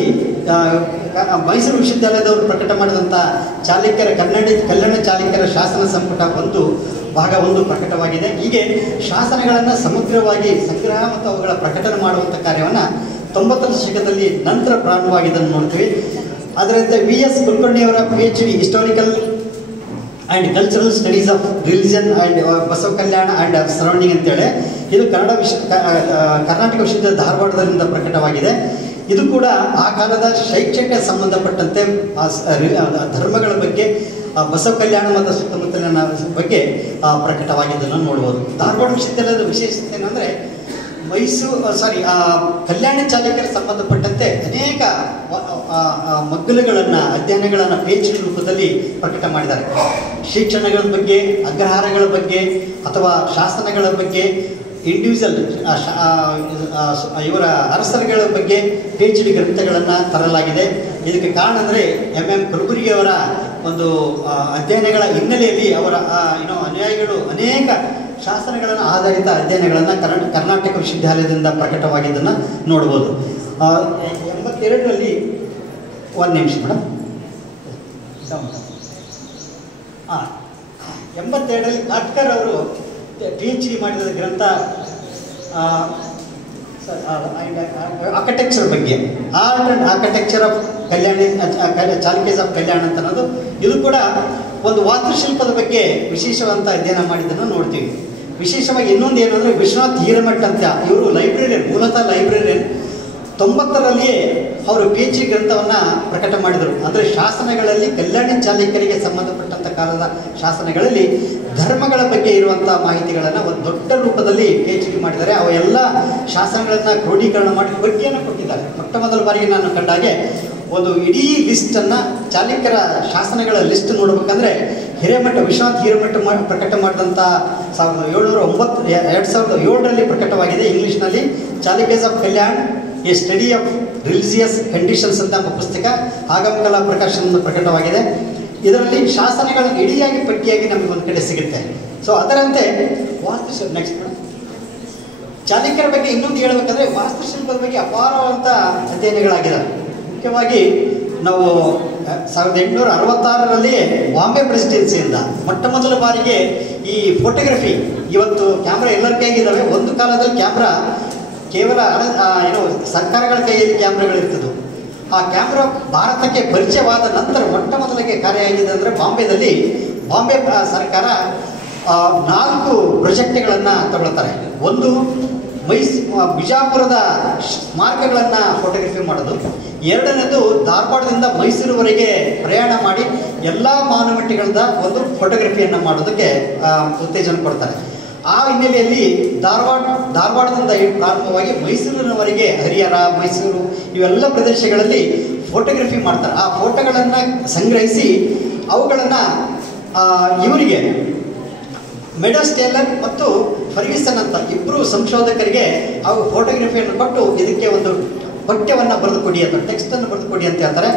ಮೈಸೂರು ವಿಶ್ವವಿದ್ಯಾಲಯದವರು ಪ್ರಕಟ ಮಾಡಿದಂಥ ಚಾಲುಕ್ಯರ ಕಲ್ಯಾಣ ಚಾಲುಕ್ಯರ ಶಾಸನ ಸಂಪುಟ ಭಾಗ 1 ಪ್ರಕಟವಾಗಿದೆ. ಹೀಗೆ ಶಾಸನಗಳನ್ನು ಸಮಗ್ರವಾಗಿ ಸಂಗ್ರಹ ಮತ್ತು ಅವುಗಳ ಪ್ರಕಟಣೆ ಮಾಡುವಂಥ ಕಾರ್ಯವನ್ನು 90ರ ದಶಕದಲ್ಲಿ ನಂತರ ಪ್ರಾರಂಭವಾಗಿದ್ದನ್ನು ನೋಡ್ತೀವಿ. ಅದರಂತೆ VS ಕುಲಕರ್ಣಿಯವರ PhD historical and cultural studies of religion and Basava Kalyana and surrounding ಅಂತೇಳಿ ಇದು ಕರ್ನಾಟಕ ವಿಶ್ವವಿದ್ಯಾಲಯ ಧಾರವಾಡದಿಂದ ಪ್ರಕಟವಾಗಿದೆ. ಇದು ಕೂಡ ಆ ಕಾಲದ ಶೈಕ್ಷಣಿಕ ಸಂಬಂಧಪಟ್ಟಂತೆ ಧರ್ಮಗಳ ಬಗ್ಗೆ ಬಸವ ಕಲ್ಯಾಣ ಮತ್ತು ಸುತ್ತಮುತ್ತಲಿನ ಬಗ್ಗೆ ಪ್ರಕಟವಾಗಿದ್ದನ್ನು ನೋಡ್ಬೋದು. ಧಾರವಾಡ ವಿಶ್ವವಿದ್ಯಾಲಯದ ವಿಶೇಷತೆ ಏನಂದರೆ ಕಲ್ಯಾಣಿ ಚಾಲುಕ್ಯರ ಸಂಬಂಧಪಟ್ಟಂತೆ ಅನೇಕ ಮಗ್ಗಲುಗಳನ್ನು ಅಧ್ಯಯನಗಳನ್ನು PhD ರೂಪದಲ್ಲಿ ಪ್ರಕಟ ಮಾಡಿದ್ದಾರೆ. ಶಿಕ್ಷಣಗಳ ಬಗ್ಗೆ, ಅಗ್ರಹಾರಗಳ ಬಗ್ಗೆ ಅಥವಾ ಶಾಸನಗಳ ಬಗ್ಗೆ, ಇಂಡಿವಿಜುವಲ್ ಇವರ ಅರಸರುಗಳ ಬಗ್ಗೆ PhD ಗ್ರಂಥಗಳನ್ನು ತರಲಾಗಿದೆ. ಇದಕ್ಕೆ ಕಾರಣ ಅಂದರೆ MM ಕಲಬುರ್ಗಿಯವರ ಒಂದು ಅಧ್ಯಯನಗಳ ಹಿನ್ನೆಲೆಯಲ್ಲಿ ಅವರ ಅನುಯಾಯಿಗಳು ಅನೇಕ ಶಾಸನಗಳನ್ನು ಆಧಾರಿತ ಅಧ್ಯಯನಗಳನ್ನು ಕರ್ನಾಟಕ ವಿಶ್ವವಿದ್ಯಾಲಯದಿಂದ ಪ್ರಕಟವಾಗಿದ್ದನ್ನು ನೋಡ್ಬೋದು. 82ರಲ್ಲಿ ಒಂದು ನಿಮಿಷ ಮೇಡಮ್ 82ರಲ್ಲಿ ಕಾಟ್ಕರ್ ಅವರು PhD ಮಾಡಿದ ಗ್ರಂಥ ಆರ್ಕಿಟೆಕ್ಚರ್ ಬಗ್ಗೆ art and architecture of Chalukyas of Kalyana ಅಂತ ಅನ್ನೋದು ಇದು ಕೂಡ ಒಂದು ವಾಸ್ತುಶಿಲ್ಪದ ಬಗ್ಗೆ ವಿಶೇಷವಂತ ಅಧ್ಯಯನ ಮಾಡಿದ್ದನ್ನು ನೋಡ್ತೀವಿ. ವಿಶೇಷವಾಗಿ ಇನ್ನೊಂದು ಏನು ಅಂದರೆ ವಿಶ್ವನಾಥ್ ಹಿರೇಮಠ್ ಅಂತ ಇವರು ಲೈಬ್ರರಿಯನ್, ಮೂಲತಃ ಲೈಬ್ರರಿಯನ್. 90ರಲ್ಲಿಯೇ ಅವರು PhD ಗ್ರಂಥವನ್ನು ಪ್ರಕಟ ಮಾಡಿದರು. ಅಂದರೆ ಶಾಸನಗಳಲ್ಲಿ ಕಲ್ಯಾಣಿ ಚಾಲುಕ್ಯರಿಗೆ ಸಂಬಂಧಪಟ್ಟಂಥ ಕಾಲದ ಶಾಸನಗಳಲ್ಲಿ ಧರ್ಮಗಳ ಬಗ್ಗೆ ಇರುವಂಥ ಮಾಹಿತಿಗಳನ್ನು ಒಂದು ದೊಡ್ಡ ರೂಪದಲ್ಲಿ PhD ಮಾಡಿದ್ದಾರೆ. ಅವ ಎಲ್ಲ ಶಾಸನಗಳನ್ನು ಕ್ರೋಢೀಕರಣ ಮಾಡಿ ಪಟ್ಟಿಯನ್ನು ಕೊಟ್ಟಿದ್ದಾರೆ. ಮೊಟ್ಟ ಮೊದಲ ಬಾರಿಗೆ ನಾನು ಕಂಡಾಗೆ ಒಂದು ಇಡೀ ಲಿಸ್ಟನ್ನು, ಚಾಲುಕ್ಯರ ಶಾಸನಗಳ ಲಿಸ್ಟ್ ನೋಡಬೇಕಂದ್ರೆ ವಿಶ್ವನಾಥ್ ಹಿರೇಮಠ ಪ್ರಕಟ ಮಾಡಿದಂಥ 2007ರಲ್ಲಿ ಪ್ರಕಟವಾಗಿದೆ. ಇಂಗ್ಲೀಷ್ನಲ್ಲಿ Chalukyas of Kalyan, A study of religious conditions ಅಂತ ಪುಸ್ತಕ ಆಗಮಕಲಾ ಪ್ರಕಾಶನದಿಂದ ಪ್ರಕಟವಾಗಿದೆ. ಇದರಲ್ಲಿ ಶಾಸನಗಳ ಇಡಿಯಾಗಿ ಪಟ್ಟಿಯಾಗಿ ನಮಗೆ ಒಂದು ಕಡೆ ಸಿಗುತ್ತೆ. ಸೊ ಅದರಂತೆ ವಾಸ್ತುಶಿಲ್ಪ, ನೆಕ್ಸ್ಟ್ ಚಾಲುಕ್ಯರ ಬಗ್ಗೆ ಇನ್ನೊಂದು ಹೇಳಬೇಕಂದ್ರೆ ವಾಸ್ತುಶಿಲ್ಪದ ಬಗ್ಗೆ ಅಪಾರವಾದಂಥ ಅಧ್ಯಯನಗಳಾಗಿದ್ದಾವೆ. ಮುಖ್ಯವಾಗಿ ನಾವು 1866ರಲ್ಲಿ ಬಾಂಬೆ ಪ್ರೆಸಿಡೆನ್ಸಿಯಿಂದ ಮೊಟ್ಟ ಮೊದಲ ಬಾರಿಗೆ ಈ ಫೋಟೋಗ್ರಫಿ, ಇವತ್ತು ಕ್ಯಾಮ್ರಾ ಎಲ್ಲರ ಕೈಗಿದ್ದಾವೆ, ಒಂದು ಕಾಲದಲ್ಲಿ ಕ್ಯಾಮ್ರಾ ಕೇವಲ ಸರ್ಕಾರಗಳ ಕೈಯಲ್ಲಿ ಕ್ಯಾಮ್ರಾಗಳಿರ್ತದ್ದು. ಆ ಕ್ಯಾಮ್ರಾ ಭಾರತಕ್ಕೆ ಪರಿಚಯವಾದ ನಂತರ ಮೊಟ್ಟ ಮೊದಲಿಗೆ ಕಾರ್ಯ ಆಗಿದೆ ಅಂದರೆ ಬಾಂಬೆ ಸರ್ಕಾರ 4 ಪ್ರೊಜೆಕ್ಟ್ಗಳನ್ನು ತಗೊಳ್ತಾರೆ. ಒಂದು ಬಿಜಾಪುರದ ಸ್ಮಾರಕಗಳನ್ನು ಫೋಟೋಗ್ರಫಿ ಮಾಡೋದು, ಎರಡನೇದು ಧಾರವಾಡದಿಂದ ಮೈಸೂರುವರೆಗೆ ಪ್ರಯಾಣ ಮಾಡಿ ಎಲ್ಲ ಮಾನ್ಯುಮೆಂಟ್ಗಳದ ಒಂದು ಫೋಟೋಗ್ರಫಿಯನ್ನು ಮಾಡೋದಕ್ಕೆ ಉತ್ತೇಜನ ಕೊಡ್ತಾರೆ. ಆ ಹಿನ್ನೆಲೆಯಲ್ಲಿ ಧಾರವಾಡದಿಂದ ಪ್ರಾರಂಭವಾಗಿ ಮೈಸೂರಿನವರೆಗೆ ಹರಿಹರ, ಮೈಸೂರು ಇವೆಲ್ಲ ಪ್ರದೇಶಗಳಲ್ಲಿ ಫೋಟೋಗ್ರಫಿ ಮಾಡ್ತಾರೆ. ಆ ಫೋಟೋಗಳನ್ನು ಸಂಗ್ರಹಿಸಿ ಅವುಗಳನ್ನು ಇವರಿಗೆ ಮೆಡೋಸ್ ಟೇಲರ್ ಮತ್ತು ಫರ್ಗ್ಯೂಸನ್ ಅಂತ ಇಬ್ಬರು ಸಂಶೋಧಕರಿಗೆ ಅವು ಫೋಟೋಗ್ರಫಿಯನ್ನು ಕೊಟ್ಟು ಇದಕ್ಕೆ ಒಂದು ಪಠ್ಯವನ್ನು ಬರೆದು ಕೊಡಿ ಅಂತ, ಟೆಕ್ಸ್ಟನ್ನು ಬರೆದು ಕೊಡಿ ಅಂತ ಹೇಳ್ತಾರೆ.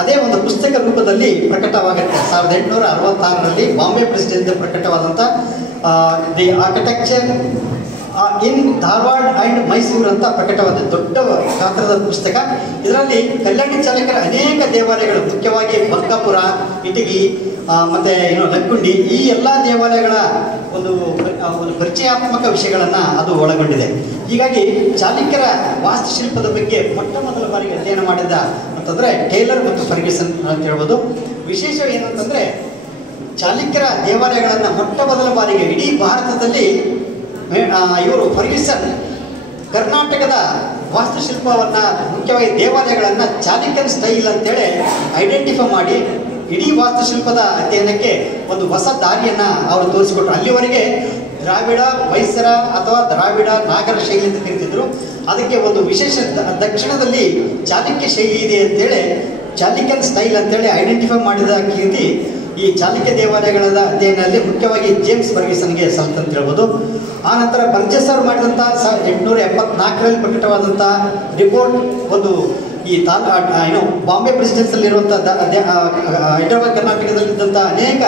ಅದೇ ಒಂದು ಪುಸ್ತಕ ರೂಪದಲ್ಲಿ ಪ್ರಕಟವಾಗುತ್ತೆ. 1866ರಲ್ಲಿ ಬಾಂಬೆ ಪ್ರೆಸಿಡೆನ್ಸಿ ಪ್ರಕಟವಾದಂಥ the architecture in Dharwad and Mysuru ಅಂತ ಪ್ರಕಟವಾದ ದೊಡ್ಡ ಗಾತ್ರದ ಪುಸ್ತಕ. ಇದರಲ್ಲಿ ಕಲ್ಯಾಣಿ ಚಾಲುಕ್ಯರ ಅನೇಕ ದೇವಾಲಯಗಳು, ಮುಖ್ಯವಾಗಿ ಬಂಕಾಪುರ, ಇಟಗಿ ಮತ್ತು ಲಕ್ಕುಂಡಿ, ಈ ಎಲ್ಲ ದೇವಾಲಯಗಳ ಒಂದು ಪರಿಚಯಾತ್ಮಕ ವಿಷಯಗಳನ್ನು ಅದು ಒಳಗೊಂಡಿದೆ. ಹೀಗಾಗಿ ಚಾಲುಕ್ಯರ ವಾಸ್ತುಶಿಲ್ಪದ ಬಗ್ಗೆ ಮೊಟ್ಟ ಮೊದಲ ಬಾರಿಗೆ ಅಧ್ಯಯನ ಮಾಡಿದ ಅಂತಂದರೆ ಟೇಲರ್ ಮತ್ತು ಫರ್ಗ್ಯೂಸನ್ ಅಂತ ಹೇಳ್ಬೋದು. ವಿಶೇಷ ಏನಂತಂದರೆ ಚಾಲುಕ್ಯರ ದೇವಾಲಯಗಳನ್ನು ಮೊಟ್ಟ ಮೊದಲ ಬಾರಿಗೆ ಇಡೀ ಭಾರತದಲ್ಲಿ ಇವರು ಫರ್ಗ್ಯೂಸನ್ ಕರ್ನಾಟಕದ ವಾಸ್ತುಶಿಲ್ಪವನ್ನು, ಮುಖ್ಯವಾಗಿ ದೇವಾಲಯಗಳನ್ನು ಚಾಲುಕ್ಯನ್ ಸ್ಟೈಲ್ ಅಂತೇಳಿ ಐಡೆಂಟಿಫೈ ಮಾಡಿ ಇಡೀ ವಾಸ್ತುಶಿಲ್ಪದ ಅಧ್ಯಯನಕ್ಕೆ ಒಂದು ಹೊಸ ದಾರಿಯನ್ನು ಅವರು ತೋರಿಸಿಕೊಟ್ರು. ಅಲ್ಲಿವರೆಗೆ ದ್ರಾವಿಡ, ವೈಸರ ಅಥವಾ ದ್ರಾವಿಡ ನಾಗರ ಶೈಲಿ ಅಂತ ಕರೀತಿದ್ರು. ಅದಕ್ಕೆ ಒಂದು ವಿಶೇಷ ದಕ್ಷಿಣದಲ್ಲಿ ಚಾಲುಕ್ಯ ಶೈಲಿ ಇದೆ ಅಂತೇಳಿ ಚಾಲುಕ್ಯನ್ ಸ್ಟೈಲ್ ಅಂತೇಳಿ ಐಡೆಂಟಿಫೈ ಮಾಡಿದ ಕೀರ್ತಿ ಈ ಚಾಲುಕ್ಯ ದೇವಾಲಯಗಳ ಅಧ್ಯಯನದಲ್ಲಿ ಮುಖ್ಯವಾಗಿ ಜೇಮ್ಸ್ ಫರ್ಗ್ಯೂಸನ್ಗೆ ಸಲ್ತು ಅಂತ ಹೇಳ್ಬೋದು. ಆನಂತರ ಬರ್ಜೆಸ್ ಅವರು ಮಾಡಿದಂಥ 1874ರಲ್ಲಿ ಪ್ರಕಟವಾದಂಥ ರಿಪೋರ್ಟ್ ಒಂದು ಈ ಬಾಂಬೆ ಪ್ರೆಸಿಡೆನ್ಸಿಯಲ್ಲಿರುವಂಥ ಹೈದರಾಬಾದ್ ಕರ್ನಾಟಕದಲ್ಲಿದ್ದಂಥ ಅನೇಕ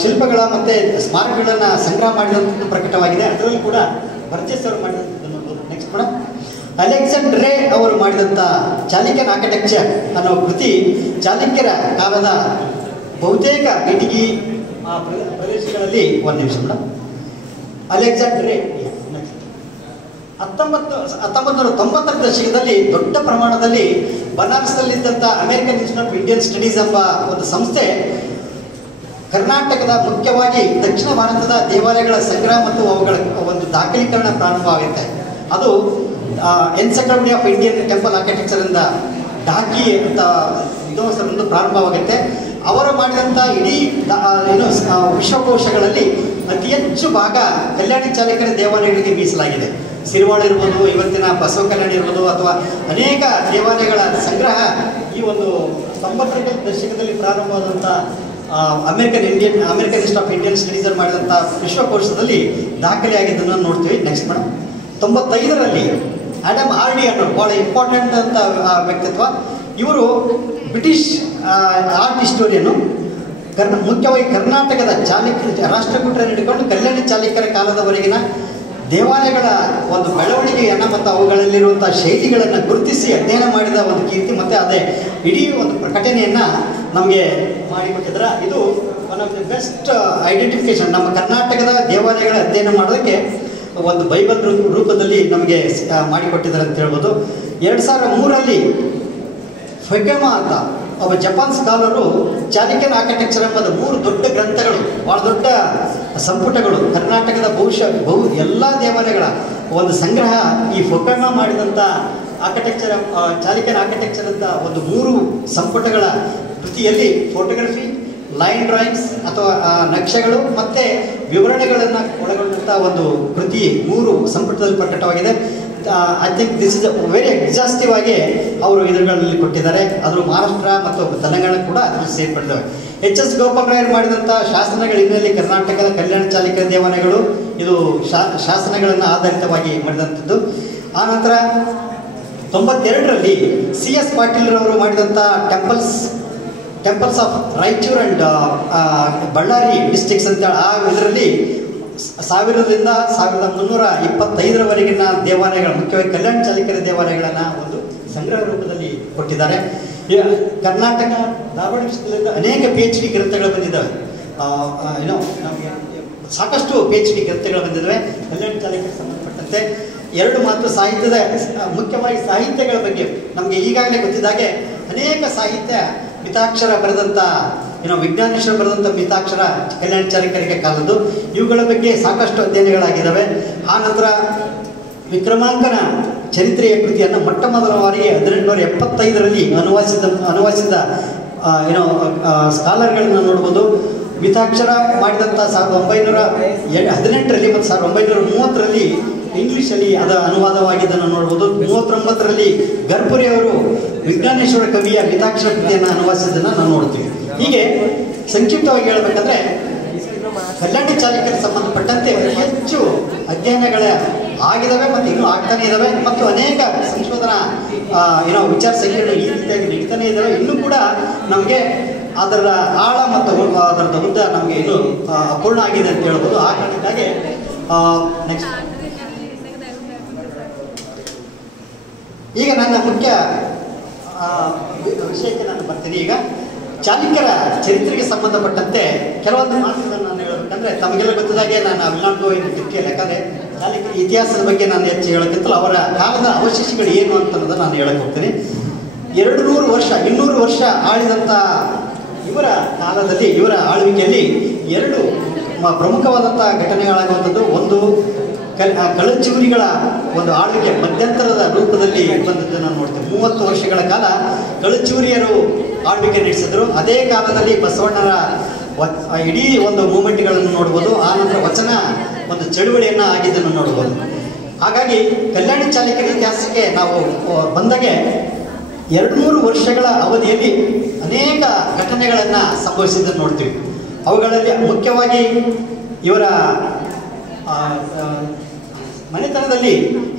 ಶಿಲ್ಪಗಳ ಮತ್ತು ಸ್ಮಾರಕಗಳನ್ನು ಸಂಗ್ರಹ ಮಾಡಿದಂಥದ್ದು ಪ್ರಕಟವಾಗಿದೆ. ಅದರಲ್ಲಿ ಕೂಡ ಬರ್ಜೆಸ್ ಅವರು ಮಾಡಿದಂಥದ್ದು ನೋಡ್ಬೋದು. ನೆಕ್ಸ್ಟ್ ಮೇಡಮ್, ಅಲೆಕ್ಸಾಂಡ್ರೆ ಅವರು ಮಾಡಿದಂಥ ಚಾಲುಕ್ಯನ್ ಆರ್ಕಿಟೆಕ್ಚರ್ ಅನ್ನೋ ಕೃತಿ ಚಾಲುಕ್ಯರ ಕಾಲದ ಬಹುತೇಕ ಇಟಗಿ ಪ್ರದೇಶಗಳಲ್ಲಿ, ಒಂದು ನಿಮಿಷ ಮೇಡಮ್, ಅಲೆಕ್ಸಾಂಡ್ರೆ 1990ರ ದಶಕದಲ್ಲಿ ದೊಡ್ಡ ಪ್ರಮಾಣದಲ್ಲಿ ಬನಾರಸ್ನಲ್ಲಿದ್ದಂಥ American Institute of Indian Studies ಎಂಬ ಒಂದು ಸಂಸ್ಥೆ ಕರ್ನಾಟಕದ ಮುಖ್ಯವಾಗಿ ದಕ್ಷಿಣ ಭಾರತದ ದೇವಾಲಯಗಳ ಸಂಗ್ರಹ ಮತ್ತು ಅವುಗಳ ಒಂದು ದಾಖಲೀಕರಣ ಪ್ರಾರಂಭವಾಗುತ್ತೆ. ಅದು encyclopaedia of Indian temple architecture ಇಂದ ಡಾಕಿ ಅಂತ ವಿದ್ವಾಂಸರಿಂದ ಪ್ರಾರಂಭವಾಗುತ್ತೆ. ಅವರು ಮಾಡಿದಂಥ ಇಡೀ ವಿಶ್ವಕೋಶಗಳಲ್ಲಿ ಅತಿ ಹೆಚ್ಚು ಭಾಗ ಕಲ್ಯಾಣಿ ಚಾಲುಕ್ಯರ ದೇವಾಲಯಗಳಿಗೆ ಮೀಸಲಾಗಿದೆ. ಸಿರಿವಾಳ ಇರ್ಬೋದು, ಇವತ್ತಿನ ಬಸವ ಕಲ್ಯಾಣ ಇರ್ಬೋದು, ಅಥವಾ ಅನೇಕ ದೇವಾಲಯಗಳ ಸಂಗ್ರಹ ಈ ಒಂದು 90ರ ದಶಕದಲ್ಲಿ ಪ್ರಾರಂಭವಾದಂಥ American Institute of Indian Studies ಮಾಡಿದಂಥ ವಿಶ್ವಕೋಶದಲ್ಲಿ ದಾಖಲೆಯಾಗಿದ್ದನ್ನು ನೋಡ್ತೀವಿ. ನೆಕ್ಸ್ಟ್ ಮೇಡಮ್, 95ರಲ್ಲಿ ಆಡಮ್ ಆರ್ಡಿ ಅನ್ನೋ ಭಾಳ ಇಂಪಾರ್ಟೆಂಟ್ ಅಂತ ವ್ಯಕ್ತಿತ್ವ. ಇವರು ಬ್ರಿಟಿಷ್ ಆರ್ಟ್ ಹಿಸ್ಟೋರಿಯನ್ನು ಮುಖ್ಯವಾಗಿ ಕರ್ನಾಟಕದ ರಾಷ್ಟ್ರಕೂಟರನ್ನು ಹಿಡ್ಕೊಂಡು ಕಲ್ಯಾಣಿ ಚಾಲುಕ್ಯರ ಕಾಲದವರೆಗಿನ ದೇವಾಲಯಗಳ ಒಂದು ಬೆಳವಣಿಗೆಯನ್ನು ಮತ್ತು ಅವುಗಳಲ್ಲಿರುವಂಥ ಶೈಲಿಗಳನ್ನು ಗುರುತಿಸಿ ಅಧ್ಯಯನ ಮಾಡಿದ ಒಂದು ಕೀರ್ತಿ, ಮತ್ತು ಅದೇ ಇಡೀ ಒಂದು ಪ್ರಕಟಣೆಯನ್ನು ನಮಗೆ ಮಾಡಿಕೊಟ್ಟಿದ್ರೆ ಇದು one of the best identification. ನಮ್ಮ ಕರ್ನಾಟಕದ ದೇವಾಲಯಗಳ ಅಧ್ಯಯನ ಮಾಡೋದಕ್ಕೆ ಒಂದು ಬೈಬಲ್ ರೂಪದಲ್ಲಿ ನಮಗೆ ಮಾಡಿಕೊಟ್ಟಿದ್ದಾರೆ ಅಂತ ಹೇಳ್ಬೋದು. 2003ರಲ್ಲಿ ಫೆಕೆಮಾ ಅಂತ ಒಬ್ಬ ಜಪಾನ್ ಸ್ಕಾಲರು ಚಾಲುಕ್ಯನ್ ಆರ್ಕಿಟೆಕ್ಚರ್ ಎಂಬುದು 3 ದೊಡ್ಡ ಗ್ರಂಥಗಳು, ಭಾಳ ದೊಡ್ಡ ಸಂಪುಟಗಳು, ಕರ್ನಾಟಕದ ಎಲ್ಲ ದೇವಾಲಯಗಳ ಒಂದು ಸಂಗ್ರಹ ಈ ಫೆಕೆಮಾ ಮಾಡಿದಂಥ ಆರ್ಕಿಟೆಕ್ಚರ್, ಚಾಲುಕ್ಯನ್ ಆರ್ಕಿಟೆಕ್ಚರ್ ಅಂತ ಒಂದು 3 ಸಂಪುಟಗಳ ಕೃತಿಯಲ್ಲಿ ಫೋಟೋಗ್ರಫಿ, ಲೈನ್ ಡ್ರಾಯಿಂಗ್ಸ್ ಅಥವಾ ನಕ್ಷೆಗಳು ಮತ್ತು ವಿವರಣೆಗಳನ್ನು ಒಳಗೊಂಡಂಥ ಒಂದು ಕೃತಿ 3 ಸಂಪುಟದಲ್ಲಿ ಪ್ರಕಟವಾಗಿದೆ. I think this is very exhaustive ಆಗಿ ಅವರು ಇದರಲ್ಲಿ ಕೊಟ್ಟಿದ್ದಾರೆ. ಅದು ಮಹಾರಾಷ್ಟ್ರ ಮತ್ತು ತೆಲಂಗಾಣ ಕೂಡ ಅದರಲ್ಲಿ ಸೇರ್ಪಟ್ಟಿದ್ದಾವೆ. ಎಚ್ ಎಸ್ ಗೋಪಾಲರಾಯರು ಮಾಡಿದಂಥ ಶಾಸನಗಳ ಹಿನ್ನೆಲೆಯಲ್ಲಿ ಕರ್ನಾಟಕದ ಕಲ್ಯಾಣ ಚಾಲುಕ್ಯರ ದೇವಾಲಯಗಳು ಇದು ಶಾಸನಗಳನ್ನು ಆಧಾರಿತವಾಗಿ ಮಾಡಿದಂಥದ್ದು. ಆನಂತರ 92ರಲ್ಲಿ ಸಿ ಎಸ್ ಪಾಟೀಲ್ರವರು ಮಾಡಿದಂಥ temples of Raichur and Ballari districts ಅಂತೇಳಿ ಆ ಇದರಲ್ಲಿ 1000ರಿಂದ 1325ರವರೆಗಿನ ದೇವಾಲಯಗಳು, ಮುಖ್ಯವಾಗಿ ಕಲ್ಯಾಣ ಚಾಲುಕ್ಯರ ದೇವಾಲಯಗಳನ್ನು ಒಂದು ಸಂಗ್ರಹ ರೂಪದಲ್ಲಿ ಕೊಟ್ಟಿದ್ದಾರೆ. ಕರ್ನಾಟಕ ಧಾರವಾಡ ವಿಶ್ವವಿದ್ಯಾಲಯದ ಅನೇಕ PhD ಗ್ರಂಥಗಳು ಬಂದಿದ್ದಾವೆ. ನಮಗೆ ಸಾಕಷ್ಟು PhD ಗ್ರಂಥಗಳು ಬಂದಿದ್ದಾವೆ ಕಲ್ಯಾಣ ಚಾಲುಕ್ಯರಿಗೆ ಸಂಬಂಧಪಟ್ಟಂತೆ. 2 ಮಾತು ಸಾಹಿತ್ಯದ, ಮುಖ್ಯವಾಗಿ ಸಾಹಿತ್ಯಗಳ ಬಗ್ಗೆ ನಮಗೆ ಈಗಾಗಲೇ ಗೊತ್ತಿದ್ದಾಗೆ ಅನೇಕ ಸಾಹಿತ್ಯ ಮಿತಾಕ್ಷರ ಬರೆದಂಥ ವಿಜ್ಞಾನೇಶ್ವರ ಬರೆದಂಥ ಮಿತಾಕ್ಷರ ಕಲ್ಯಾಣ ಚಾಲುಕ್ಯರಿಗೆ ಕಾಲದ್ದು. ಇವುಗಳ ಬಗ್ಗೆ ಸಾಕಷ್ಟು ಅಧ್ಯಯನಗಳಾಗಿದ್ದಾವೆ. ಆನಂತರ ವಿಕ್ರಮಾಂಕನ ಚರಿತ್ರೆಯ ಕೃತಿಯನ್ನು ಮೊಟ್ಟ ಮೊದಲ ಬಾರಿಗೆ 1875ರಲ್ಲಿ ಅನುವಾಸಿಸಿದ ಸ್ಕಾಲರ್ಗಳನ್ನು ನೋಡ್ಬೋದು. ಮಿತಾಕ್ಷರ ಮಾಡಿದಂಥ 1918ರಲ್ಲಿ ಮತ್ತು 1930ರಲ್ಲಿ ಇಂಗ್ಲೀಷಲ್ಲಿ ಅದರ ಅನುವಾದವಾಗಿದ್ದನ್ನು ನೋಡ್ಬೋದು. 39ರಲ್ಲಿ ಗರ್ಪುರಿ ಅವರು ವಿಜ್ಞಾನೇಶ್ವರ ಕವಿಯ ಮಿತಾಕ್ಷರ ಕೃತಿಯನ್ನು ಅನುವಾದಿಸಿದ್ದನ್ನು ನಾವು ನೋಡ್ತೀವಿ. ಹೀಗೆ ಸಂಕ್ಷಿಪ್ತವಾಗಿ ಹೇಳಬೇಕಂದ್ರೆ ಕಲ್ಯಾಣ ಚಾಲುಕ್ಯರಿಗೆ ಸಂಬಂಧಪಟ್ಟಂತೆ ಹೆಚ್ಚು ಅಧ್ಯಯನಗಳ ಆಗಿದ್ದಾವೆ ಮತ್ತು ಇನ್ನೂ ಆಗ್ತಾನೆ ಇದ್ದಾವೆ ಮತ್ತು ಅನೇಕ ಸಂಶೋಧನಾ ವಿಚಾರ ಸಂಕಿರಣ ಈ ರೀತಿಯಾಗಿ ನಡೀತಾನೆ ಇದ್ದಾವೆ. ಇನ್ನೂ ಕೂಡ ನಮಗೆ ಅದರ ಆಳ ಮತ್ತು ಅದರ ಉದ್ದ ನಮಗೆ ಇನ್ನೂ ಅಪೂರ್ಣ ಆಗಿದೆ ಅಂತ ಹೇಳ್ಬೋದು. ಆ ಕಾರಣಕ್ಕಾಗಿ ನೆಕ್ಸ್ಟ್ ಈಗ ನನ್ನ ಮುಖ್ಯ ವಿಷಯಕ್ಕೆ ನಾನು ಬರ್ತೀನಿ. ಈಗ ಚಾಲುಕ್ಯರ ಚರಿತ್ರೆಗೆ ಸಂಬಂಧಪಟ್ಟಂತೆ ಕೆಲವೊಂದು ಮಾತುಗಳನ್ನು ನಾನು ಹೇಳಬೇಕಂದ್ರೆ, ತಮಗೆಲ್ಲ ಗೊತ್ತಿದ್ದಾಗೆ ನಾನು will not go in detail, ಯಾಕಂದರೆ ಚಾಲುಕ್ಯ ಇತಿಹಾಸದ ಬಗ್ಗೆ ನಾನು ಹೆಚ್ಚು ಹೇಳೋಕ್ಕಿಂತಲೂ ಅವರ ಕಾಲದ ಅವಶೇಷಗಳು ಏನು ಅಂತನ್ನೋದನ್ನು ನಾನು ಹೇಳಕ್ಕೆ ಹೋಗ್ತೀನಿ. 200 ವರ್ಷ ಆಳಿದಂಥ ಇವರ ಕಾಲದಲ್ಲಿ, ಇವರ ಆಳ್ವಿಕೆಯಲ್ಲಿ 2 ಪ್ರಮುಖವಾದಂಥ ಘಟನೆಗಳಾಗುವಂಥದ್ದು. ಒಂದು ಕಳಚೂರಿಗಳ ಒಂದು ಆಳ್ವಿಕೆ ಮಧ್ಯಂತರದ ರೂಪದಲ್ಲಿ ಬಂದದ್ದನ್ನು ನೋಡ್ತೇವೆ. 30 ವರ್ಷಗಳ ಕಾಲ ಕಳಚೂರಿಯರು ಆಳ್ವಿಕೆ ನಡೆಸಿದ್ರು. ಅದೇ ಕಾಲದಲ್ಲಿ ಬಸವಣ್ಣರ ಇಡೀ ಒಂದು ಮೂಮೆಂಟ್ಗಳನ್ನು ನೋಡ್ಬೋದು. ಆನಂತರ ವಚನ ಒಂದು ಚಳುವಳಿಯನ್ನು ಆಗಿದ್ದನ್ನು ನೋಡ್ಬೋದು. ಹಾಗಾಗಿ ಕಲ್ಯಾಣ ಚಾಲುಕ್ಯರ ಇತಿಹಾಸಕ್ಕೆ ನಾವು ಬಂದಾಗೆ 200 ವರ್ಷಗಳ ಅವಧಿಯಲ್ಲಿ ಅನೇಕ ಘಟನೆಗಳನ್ನು ಸಂಭವಿಸಿದ್ದನ್ನು ನೋಡ್ತೀವಿ. ಅವುಗಳಲ್ಲಿ ಮುಖ್ಯವಾಗಿ ಇವರ ಮನೆತನದಲ್ಲಿ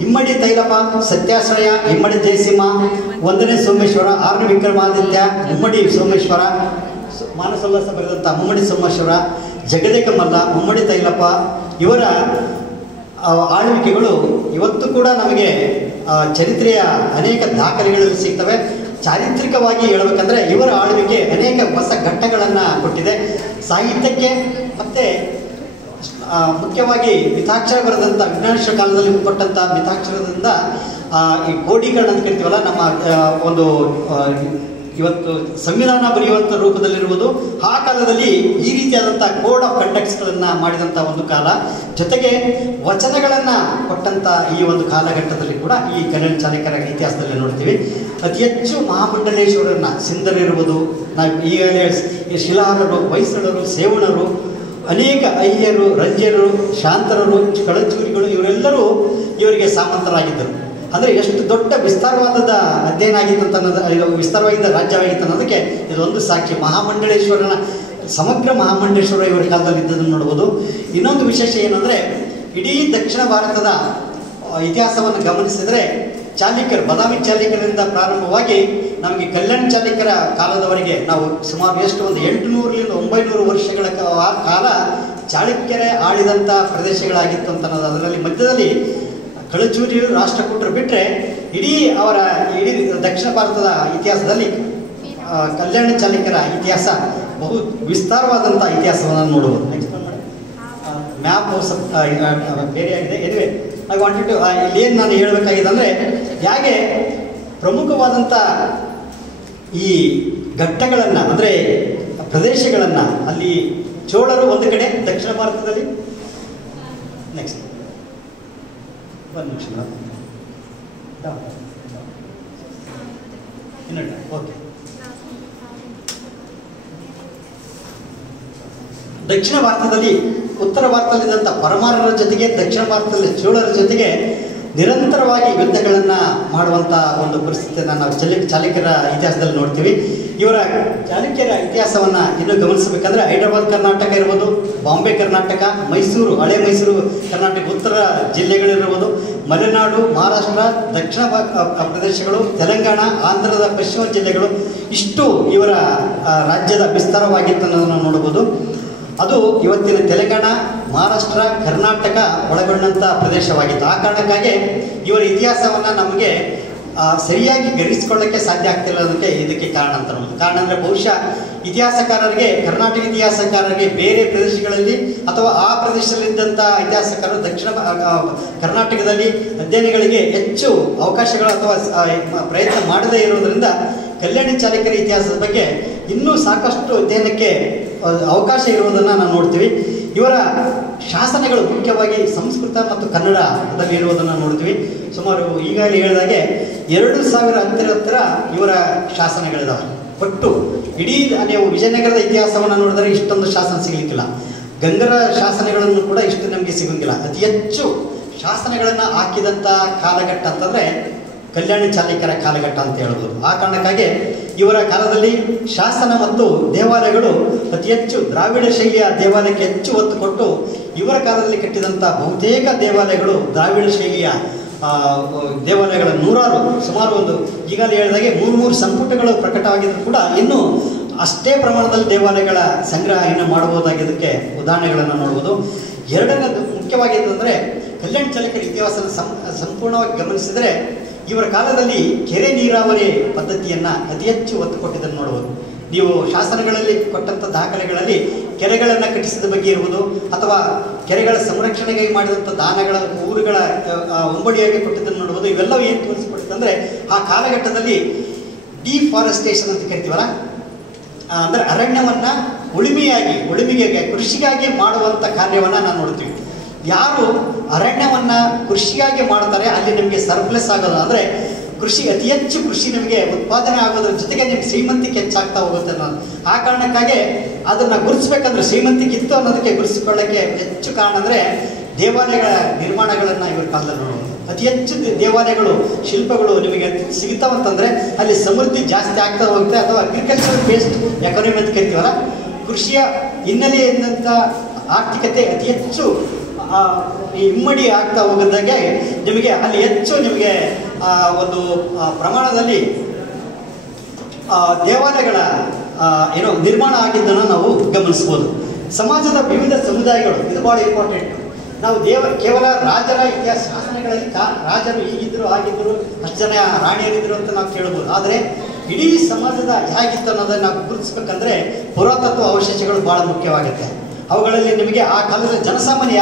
ಇಮ್ಮಡಿ ತೈಲಪ, ಸತ್ಯಾಶ್ರಯ, ಇಮ್ಮಡಿ ಜಯಸಿಂಹ, 1ನೇ ಸೋಮೇಶ್ವರ, 6ನೇ ವಿಕ್ರಮಾದಿತ್ಯ, ಮುಮ್ಮಡಿ ಸೋಮೇಶ್ವರ, ಮಾನಸೋಲ್ಲಾಸ ಬರೆದಂಥ ಮುಮ್ಮಡಿ ಸೋಮೇಶ್ವರ, ಜಗದೇಕ ಮಲ್ಲ, ಮುಮ್ಮಡಿ ತೈಲಪ ಇವರ ಆಳ್ವಿಕೆಗಳು ಇವತ್ತು ಕೂಡ ನಮಗೆ ಚರಿತ್ರೆಯ ಅನೇಕ ದಾಖಲೆಗಳಲ್ಲಿ ಸಿಗ್ತವೆ. ಚಾರಿತ್ರಿಕವಾಗಿ ಹೇಳಬೇಕಂದ್ರೆ ಇವರ ಆಳ್ವಿಕೆ ಅನೇಕ ಹೊಸ ಘಟ್ಟಗಳನ್ನು ಕೊಟ್ಟಿದೆ ಸಾಹಿತ್ಯಕ್ಕೆ. ಮತ್ತು ಮುಖ್ಯವಾಗಿ ಮಿತಾಕ್ಷರ ಬರೆದಂಥ ವಿಜ್ಞಾನೇಶ್ವರ ಕಾಲದಲ್ಲಿ ಕೊಟ್ಟಂಥ ಮಿತಾಕ್ಷರದಿಂದ ಈ ಕೋಡೀಕರಣ ಅಂತ ಕರಿತೀವಲ್ಲ, ನಮ್ಮ ಒಂದು ಇವತ್ತು ಸಂವಿಧಾನ ಬರೆಯುವಂಥ ರೂಪದಲ್ಲಿರುವುದು ಆ ಕಾಲದಲ್ಲಿ ಈ ರೀತಿಯಾದಂಥ ಕೋಡ್ ಆಫ್ ಕಂಡಕ್ಟ್ಸ್ಗಳನ್ನು ಮಾಡಿದಂಥ ಒಂದು ಕಾಲ. ಜೊತೆಗೆ ವಚನಗಳನ್ನು ಕೊಟ್ಟಂಥ ಈ ಒಂದು ಕಾಲಘಟ್ಟದಲ್ಲಿ ಕೂಡ ಈ ಕಲ್ಯಾಣ ಚಾಲುಕ್ಯರ ಇತಿಹಾಸದಲ್ಲಿ ನೋಡ್ತೀವಿ. ಅತಿ ಹೆಚ್ಚು ಮಹಾಮಂಡಲೇಶ್ವರರನ್ನ ಸಿಂಧರಿರುವುದು, ನಾವು ಈಗಲೇ ಶಿಲಾರರು, ಹೊಯ್ಸಳರು, ಸೇವಣರು, ಅನೇಕ ಅಯ್ಯರು, ರಂಜರು, ಶಾಂತರರು, ಕಳಚೂರಿಗಳು ಇವರೆಲ್ಲರೂ ಇವರಿಗೆ ಸಾಮಂತರಾಗಿದ್ದರು. ಅಂದರೆ ಎಷ್ಟು ದೊಡ್ಡ ವಿಸ್ತಾರವಾದ ಅಧ್ಯಯನ ಆಗಿತ್ತು ಅಂತ ಅನ್ನೋದು, ವಿಸ್ತಾರವಾಗಿದ್ದ ರಾಜ್ಯವಾಗಿತ್ತು ಅನ್ನೋದಕ್ಕೆ ಇದೊಂದು ಸಾಕ್ಷಿ. ಮಹಾಮಂಡಲೇಶ್ವರನ ಸಮಗ್ರ ಮಹಾಮಂಡಲೇಶ್ವರ ಇವರ ಕಾಲದಲ್ಲಿ ಇದ್ದದನ್ನು ನೋಡ್ಬೋದು. ಇನ್ನೊಂದು ವಿಶೇಷ ಏನಂದರೆ, ಇಡೀ ದಕ್ಷಿಣ ಭಾರತದ ಇತಿಹಾಸವನ್ನು ಗಮನಿಸಿದರೆ ಚಾಲುಕ್ಯರು, ಬಾದಾಮಿ ಚಾಲುಕ್ಯರಿಂದ ಪ್ರಾರಂಭವಾಗಿ ನಮಗೆ ಕಲ್ಯಾಣ ಚಾಲುಕ್ಯರ ಕಾಲದವರೆಗೆ ನಾವು ಸುಮಾರು ಎಷ್ಟು ಒಂದು 800ರಿಂದ 900 ವರ್ಷಗಳ ಕಾಲ ಚಾಲುಕ್ಯರೇ ಆಳಿದಂಥ ಪ್ರದೇಶಗಳಾಗಿತ್ತು ಅಂತ ಅನ್ನೋದು. ಅದರಲ್ಲಿ ಮಧ್ಯದಲ್ಲಿ ಕಳಚೂರಿಯರು, ರಾಷ್ಟ್ರಕೂಟರು ಬಿಟ್ಟರೆ ಇಡೀ ದಕ್ಷಿಣ ಭಾರತದ ಇತಿಹಾಸದಲ್ಲಿ ಕಲ್ಯಾಣ ಚಾಲುಕ್ಯರ ಇತಿಹಾಸ ಬಹು ವಿಸ್ತಾರವಾದಂಥ ಇತಿಹಾಸವನ್ನು ನೋಡುವುದು. ನೆಕ್ಸ್ಟ್ ಮ್ಯಾಪ್ ಬೇರೆ ಆಗಿದೆ. ಎನಿವೆ ಐ ವಾಂಟೆಡ್ ಟು ಇಲ್ಲೇನು ನಾನು ಹೇಳಬೇಕಾಗಿದೆ ಅಂದರೆ, ಹೇಗೆ ಪ್ರಮುಖವಾದಂಥ ಈ ಘಟ್ಟಗಳನ್ನು ಅಂದರೆ ಪ್ರದೇಶಗಳನ್ನು ಅಲ್ಲಿ ಚೋಳರು ಒಂದು ಕಡೆ ದಕ್ಷಿಣ ಭಾರತದಲ್ಲಿ. ನೆಕ್ಸ್ಟ್ ಒಂದು ನಿಮಿಷ ಇನ್ನೊಂದು ಓಕೆ ದಕ್ಷಿಣ ಭಾರತದಲ್ಲಿ ಉತ್ತರ ಭಾರತದಲ್ಲಿದ್ದಂಥ ಪರಮಾರರ ಜೊತೆಗೆ ದಕ್ಷಿಣ ಭಾರತದಲ್ಲಿ ಚೋಳರ ಜೊತೆಗೆ ನಿರಂತರವಾಗಿ ಯುದ್ಧಗಳನ್ನು ಮಾಡುವಂಥ ಒಂದು ಪರಿಸ್ಥಿತಿಯನ್ನು ನಾವು ಚಾಲುಕ್ಯರ ಇತಿಹಾಸದಲ್ಲಿ ನೋಡ್ತೀವಿ. ಇವರ ಚಾಲುಕ್ಯರ ಇತಿಹಾಸವನ್ನು ಇನ್ನೂ ಗಮನಿಸಬೇಕಂದ್ರೆ ಹೈದರಾಬಾದ್ ಕರ್ನಾಟಕ ಇರ್ಬೋದು, ಬಾಂಬೆ ಕರ್ನಾಟಕ, ಮೈಸೂರು, ಹಳೆ ಮೈಸೂರು ಕರ್ನಾಟಕ ಉತ್ತರ ಜಿಲ್ಲೆಗಳಿರ್ಬೋದು, ಮಲೆನಾಡು, ಮಹಾರಾಷ್ಟ್ರ, ದಕ್ಷಿಣ ಪ್ರದೇಶಗಳು, ತೆಲಂಗಾಣ, ಆಂಧ್ರದ ಪಶ್ಚಿಮ ಜಿಲ್ಲೆಗಳು, ಇಷ್ಟು ಇವರ ರಾಜ್ಯದ ವಿಸ್ತಾರವಾಗಿತ್ತು ಅನ್ನೋದನ್ನು ನೋಡ್ಬೋದು. ಅದು ಇವತ್ತಿನ ತೆಲಂಗಾಣ, ಮಹಾರಾಷ್ಟ್ರ, ಕರ್ನಾಟಕ ಒಳಗೊಂಡಂಥ ಪ್ರದೇಶವಾಗಿತ್ತು. ಆ ಕಾರಣಕ್ಕಾಗಿ ಇವರ ಇತಿಹಾಸವನ್ನು ನಮಗೆ ಸರಿಯಾಗಿ ಗ್ರಹಿಸಿಕೊಳ್ಳಕ್ಕೆ ಸಾಧ್ಯ ಆಗ್ತಿಲ್ಲ ಅನ್ನೋದಕ್ಕೆ ಇದಕ್ಕೆ ಕಾರಣ ಅಂತ ಅನ್ನೋದು. ಕಾರಣ ಅಂದರೆ ಬಹುಶಃ ಇತಿಹಾಸಕಾರರಿಗೆ, ಕರ್ನಾಟಕ ಇತಿಹಾಸಕಾರರಿಗೆ ಬೇರೆ ಪ್ರದೇಶಗಳಲ್ಲಿ ಅಥವಾ ಆ ಪ್ರದೇಶದಲ್ಲಿದ್ದಂಥ ಇತಿಹಾಸಕಾರರು ದಕ್ಷಿಣ ಕರ್ನಾಟಕದಲ್ಲಿ ಅಧ್ಯಯನಗಳಿಗೆ ಹೆಚ್ಚು ಅವಕಾಶಗಳು ಅಥವಾ ಪ್ರಯತ್ನ ಮಾಡದೇ ಇರುವುದರಿಂದ ಕಲ್ಯಾಣಿ ಚಾಲುಕ್ಯರ ಇತಿಹಾಸದ ಬಗ್ಗೆ ಇನ್ನೂ ಸಾಕಷ್ಟು ಅಧ್ಯಯನಕ್ಕೆ ಅವಕಾಶ ಇರುವುದನ್ನು ನಾವು ನೋಡ್ತೀವಿ. ಇವರ ಶಾಸನಗಳು ಮುಖ್ಯವಾಗಿ ಸಂಸ್ಕೃತ ಮತ್ತು ಕನ್ನಡದಲ್ಲಿ ಇರುವುದನ್ನು ನೋಡ್ತೀವಿ. ಸುಮಾರು ಈಗಾಗಲೇ ಹೇಳಿದಾಗೆ 2000 ಹತ್ತಿರ ಇವರ ಶಾಸನಗಳಿದಾವೆ. ಒಟ್ಟು ಇಡೀ ನೀವು ವಿಜಯನಗರದ ಇತಿಹಾಸವನ್ನು ನೋಡಿದರೆ ಇಷ್ಟೊಂದು ಶಾಸನ ಸಿಗಲಿಕ್ಕಿಲ್ಲ. ಗಂಗರ ಶಾಸನಗಳನ್ನು ಕೂಡ ಇಷ್ಟು ನಮಗೆ ಸಿಗೋಂಗಿಲ್ಲ. ಅತಿ ಹೆಚ್ಚು ಶಾಸನಗಳನ್ನು ಹಾಕಿದಂಥ ಕಾಲಘಟ್ಟ ಅಂತಂದರೆ ಕಲ್ಯಾಣಿ ಚಾಲುಕ್ಯರ ಕಾಲಘಟ್ಟ ಅಂತ ಹೇಳ್ಬೋದು. ಆ ಕಾರಣಕ್ಕಾಗಿ ಇವರ ಕಾಲದಲ್ಲಿ ಶಾಸನ ಮತ್ತು ದೇವಾಲಯಗಳು ಅತಿ ಹೆಚ್ಚು ದ್ರಾವಿಡ ಶೈಲಿಯ ದೇವಾಲಯಕ್ಕೆ ಹೆಚ್ಚು ಒತ್ತು ಕೊಟ್ಟು ಇವರ ಕಾಲದಲ್ಲಿ ಕಟ್ಟಿದಂಥ ಬಹುತೇಕ ದೇವಾಲಯಗಳು ದ್ರಾವಿಡ ಶೈಲಿಯ ದೇವಾಲಯಗಳ ನೂರಾರು, ಸುಮಾರು ಒಂದು ಈಗಾಗಲೇ ಹೇಳಿದಾಗೆ 3 ಸಂಪುಟಗಳು ಪ್ರಕಟವಾಗಿದ್ದರೂ ಕೂಡ ಇನ್ನೂ ಅಷ್ಟೇ ಪ್ರಮಾಣದಲ್ಲಿ ದೇವಾಲಯಗಳ ಸಂಗ್ರಹ ಇನ್ನು ಮಾಡಬಹುದಾಗಿದ್ದಕ್ಕೆ ಉದಾಹರಣೆಗಳನ್ನು ನೋಡ್ಬೋದು. ಎರಡನೇದು ಮುಖ್ಯವಾಗಿದ್ದಂದರೆ ಕಲ್ಯಾಣಿ ಚಾಲುಕ್ಯರ ಇತಿಹಾಸದ ಸಂಪೂರ್ಣವಾಗಿ ಗಮನಿಸಿದರೆ ಇವರ ಕಾಲದಲ್ಲಿ ಕೆರೆ ನೀರಾವರಿ ಪದ್ಧತಿಯನ್ನು ಅತಿ ಹೆಚ್ಚು ಒತ್ತು ಕೊಟ್ಟಿದ್ದನ್ನು ನೋಡ್ಬೋದು. ನೀವು ಶಾಸನಗಳಲ್ಲಿ ಕೊಟ್ಟಂಥ ದಾಖಲೆಗಳಲ್ಲಿ ಕೆರೆಗಳನ್ನು ಕಟ್ಟಿಸಿದ ಬಗ್ಗೆ ಇರುವುದು ಅಥವಾ ಕೆರೆಗಳ ಸಂರಕ್ಷಣೆಗೆ ಮಾಡಿದಂಥ ದಾನಗಳ ಊರುಗಳ ಉಂಬಡಿಯಾಗಿ ಕೊಟ್ಟಿದ್ದನ್ನು ನೋಡ್ಬೋದು. ಇವೆಲ್ಲವೂ ಏನು ತೋರಿಸಿಕೊಡುತ್ತಂದರೆ ಆ ಕಾಲಘಟ್ಟದಲ್ಲಿ ಡಿಫಾರೆಸ್ಟೇಷನ್ ಅಂತ ಕರಿತೀವಲ್ಲ, ಅಂದರೆ ಅರಣ್ಯವನ್ನು ಉಳುಮೆಗೆ ಕೃಷಿಗಾಗಿ ಮಾಡುವಂಥ ಕಾರ್ಯವನ್ನು ನಾವು ನೋಡ್ತೀವಿ. ಯಾರು ಅರಣ್ಯವನ್ನು ಕೃಷಿಗಾಗಿ ಮಾಡ್ತಾರೆ ಅಲ್ಲಿ ನಿಮಗೆ ಸರ್ಪ್ಲಸ್ ಆಗೋದು, ಅಂದರೆ ಕೃಷಿ ಅತಿ ಹೆಚ್ಚು ಕೃಷಿ ನಿಮಗೆ ಉತ್ಪಾದನೆ ಆಗೋದ್ರ ಜೊತೆಗೆ ನಿಮ್ಗೆ ಶ್ರೀಮಂತಿಕೆ ಹೆಚ್ಚಾಗ್ತಾ ಹೋಗುತ್ತೆ ಅನ್ನೋದು. ಆ ಕಾರಣಕ್ಕಾಗಿ ಅದನ್ನು ಗುರುತಿಸ್ಬೇಕಂದ್ರೆ ಶ್ರೀಮಂತಿಕೆ ಇತ್ತು ಅನ್ನೋದಕ್ಕೆ ಗುರುತಿಸ್ಕೊಳ್ಳೋಕ್ಕೆ ಹೆಚ್ಚು ಕಾರಣ ಅಂದರೆ ದೇವಾಲಯಗಳ ನಿರ್ಮಾಣಗಳನ್ನು ಇವ್ರ ಕಾಲದಲ್ಲಿ ನೋಡೋದು. ಅತಿ ಹೆಚ್ಚು ದೇವಾಲಯಗಳು, ಶಿಲ್ಪಗಳು ನಿಮಗೆ ಸಿಗ್ತಾವಂತಂದರೆ ಅಲ್ಲಿ ಸಮೃದ್ಧಿ ಜಾಸ್ತಿ ಆಗ್ತಾ ಹೋಗುತ್ತೆ. ಅಥವಾ ಅಗ್ರಿಕಲ್ಚರ್ ಬೇಸ್ಡ್ ಎಕಾನಮಿ ಅಂತ ಕರಿತೀವಲ್ಲ, ಕೃಷಿಯ ಹಿನ್ನೆಲೆಯಿಂದ ಆರ್ಥಿಕತೆ ಅತಿ ಹೆಚ್ಚು ಇಮ್ಮಡಿ ಆಗ್ತಾ ಹೋಗೋದಾಗೆ ನಿಮಗೆ ಅಲ್ಲಿ ಹೆಚ್ಚು ನಿಮಗೆ ಒಂದು ಪ್ರಮಾಣದಲ್ಲಿ ದೇವಾಲಯಗಳ ನಿರ್ಮಾಣ ಆಗಿದ್ದನ್ನು ನಾವು ಗಮನಿಸ್ಬೋದು. ಸಮಾಜದ ವಿವಿಧ ಸಮುದಾಯಗಳು, ಇದು ಭಾಳ ಇಂಪಾರ್ಟೆಂಟ್. ನಾವು ಕೇವಲ ರಾಜರ ಇತಿಹಾಸ ಶಾಸನಗಳಲ್ಲಿ ರಾಜರು ಹೀಗಿದ್ರು ಆಗಿದ್ದರು, ಅಷ್ಟು ಜನ ರಾಣಿಯರಿದ್ರು ಅಂತ ನಾವು ಕೇಳ್ಬೋದು. ಆದರೆ ಇಡೀ ಸಮಾಜದ ಹೇಗಿತ್ತು ಅನ್ನೋದನ್ನು ನಾವು ಗುರುತಿಸ್ಬೇಕಂದ್ರೆ ಪುರಾತತ್ವ ಅವಶೇಷಗಳು ಭಾಳ ಮುಖ್ಯವಾಗುತ್ತೆ. ಅವುಗಳಲ್ಲಿ ನಿಮಗೆ ಆ ಕಾಲದಲ್ಲಿ ಜನಸಾಮಾನ್ಯ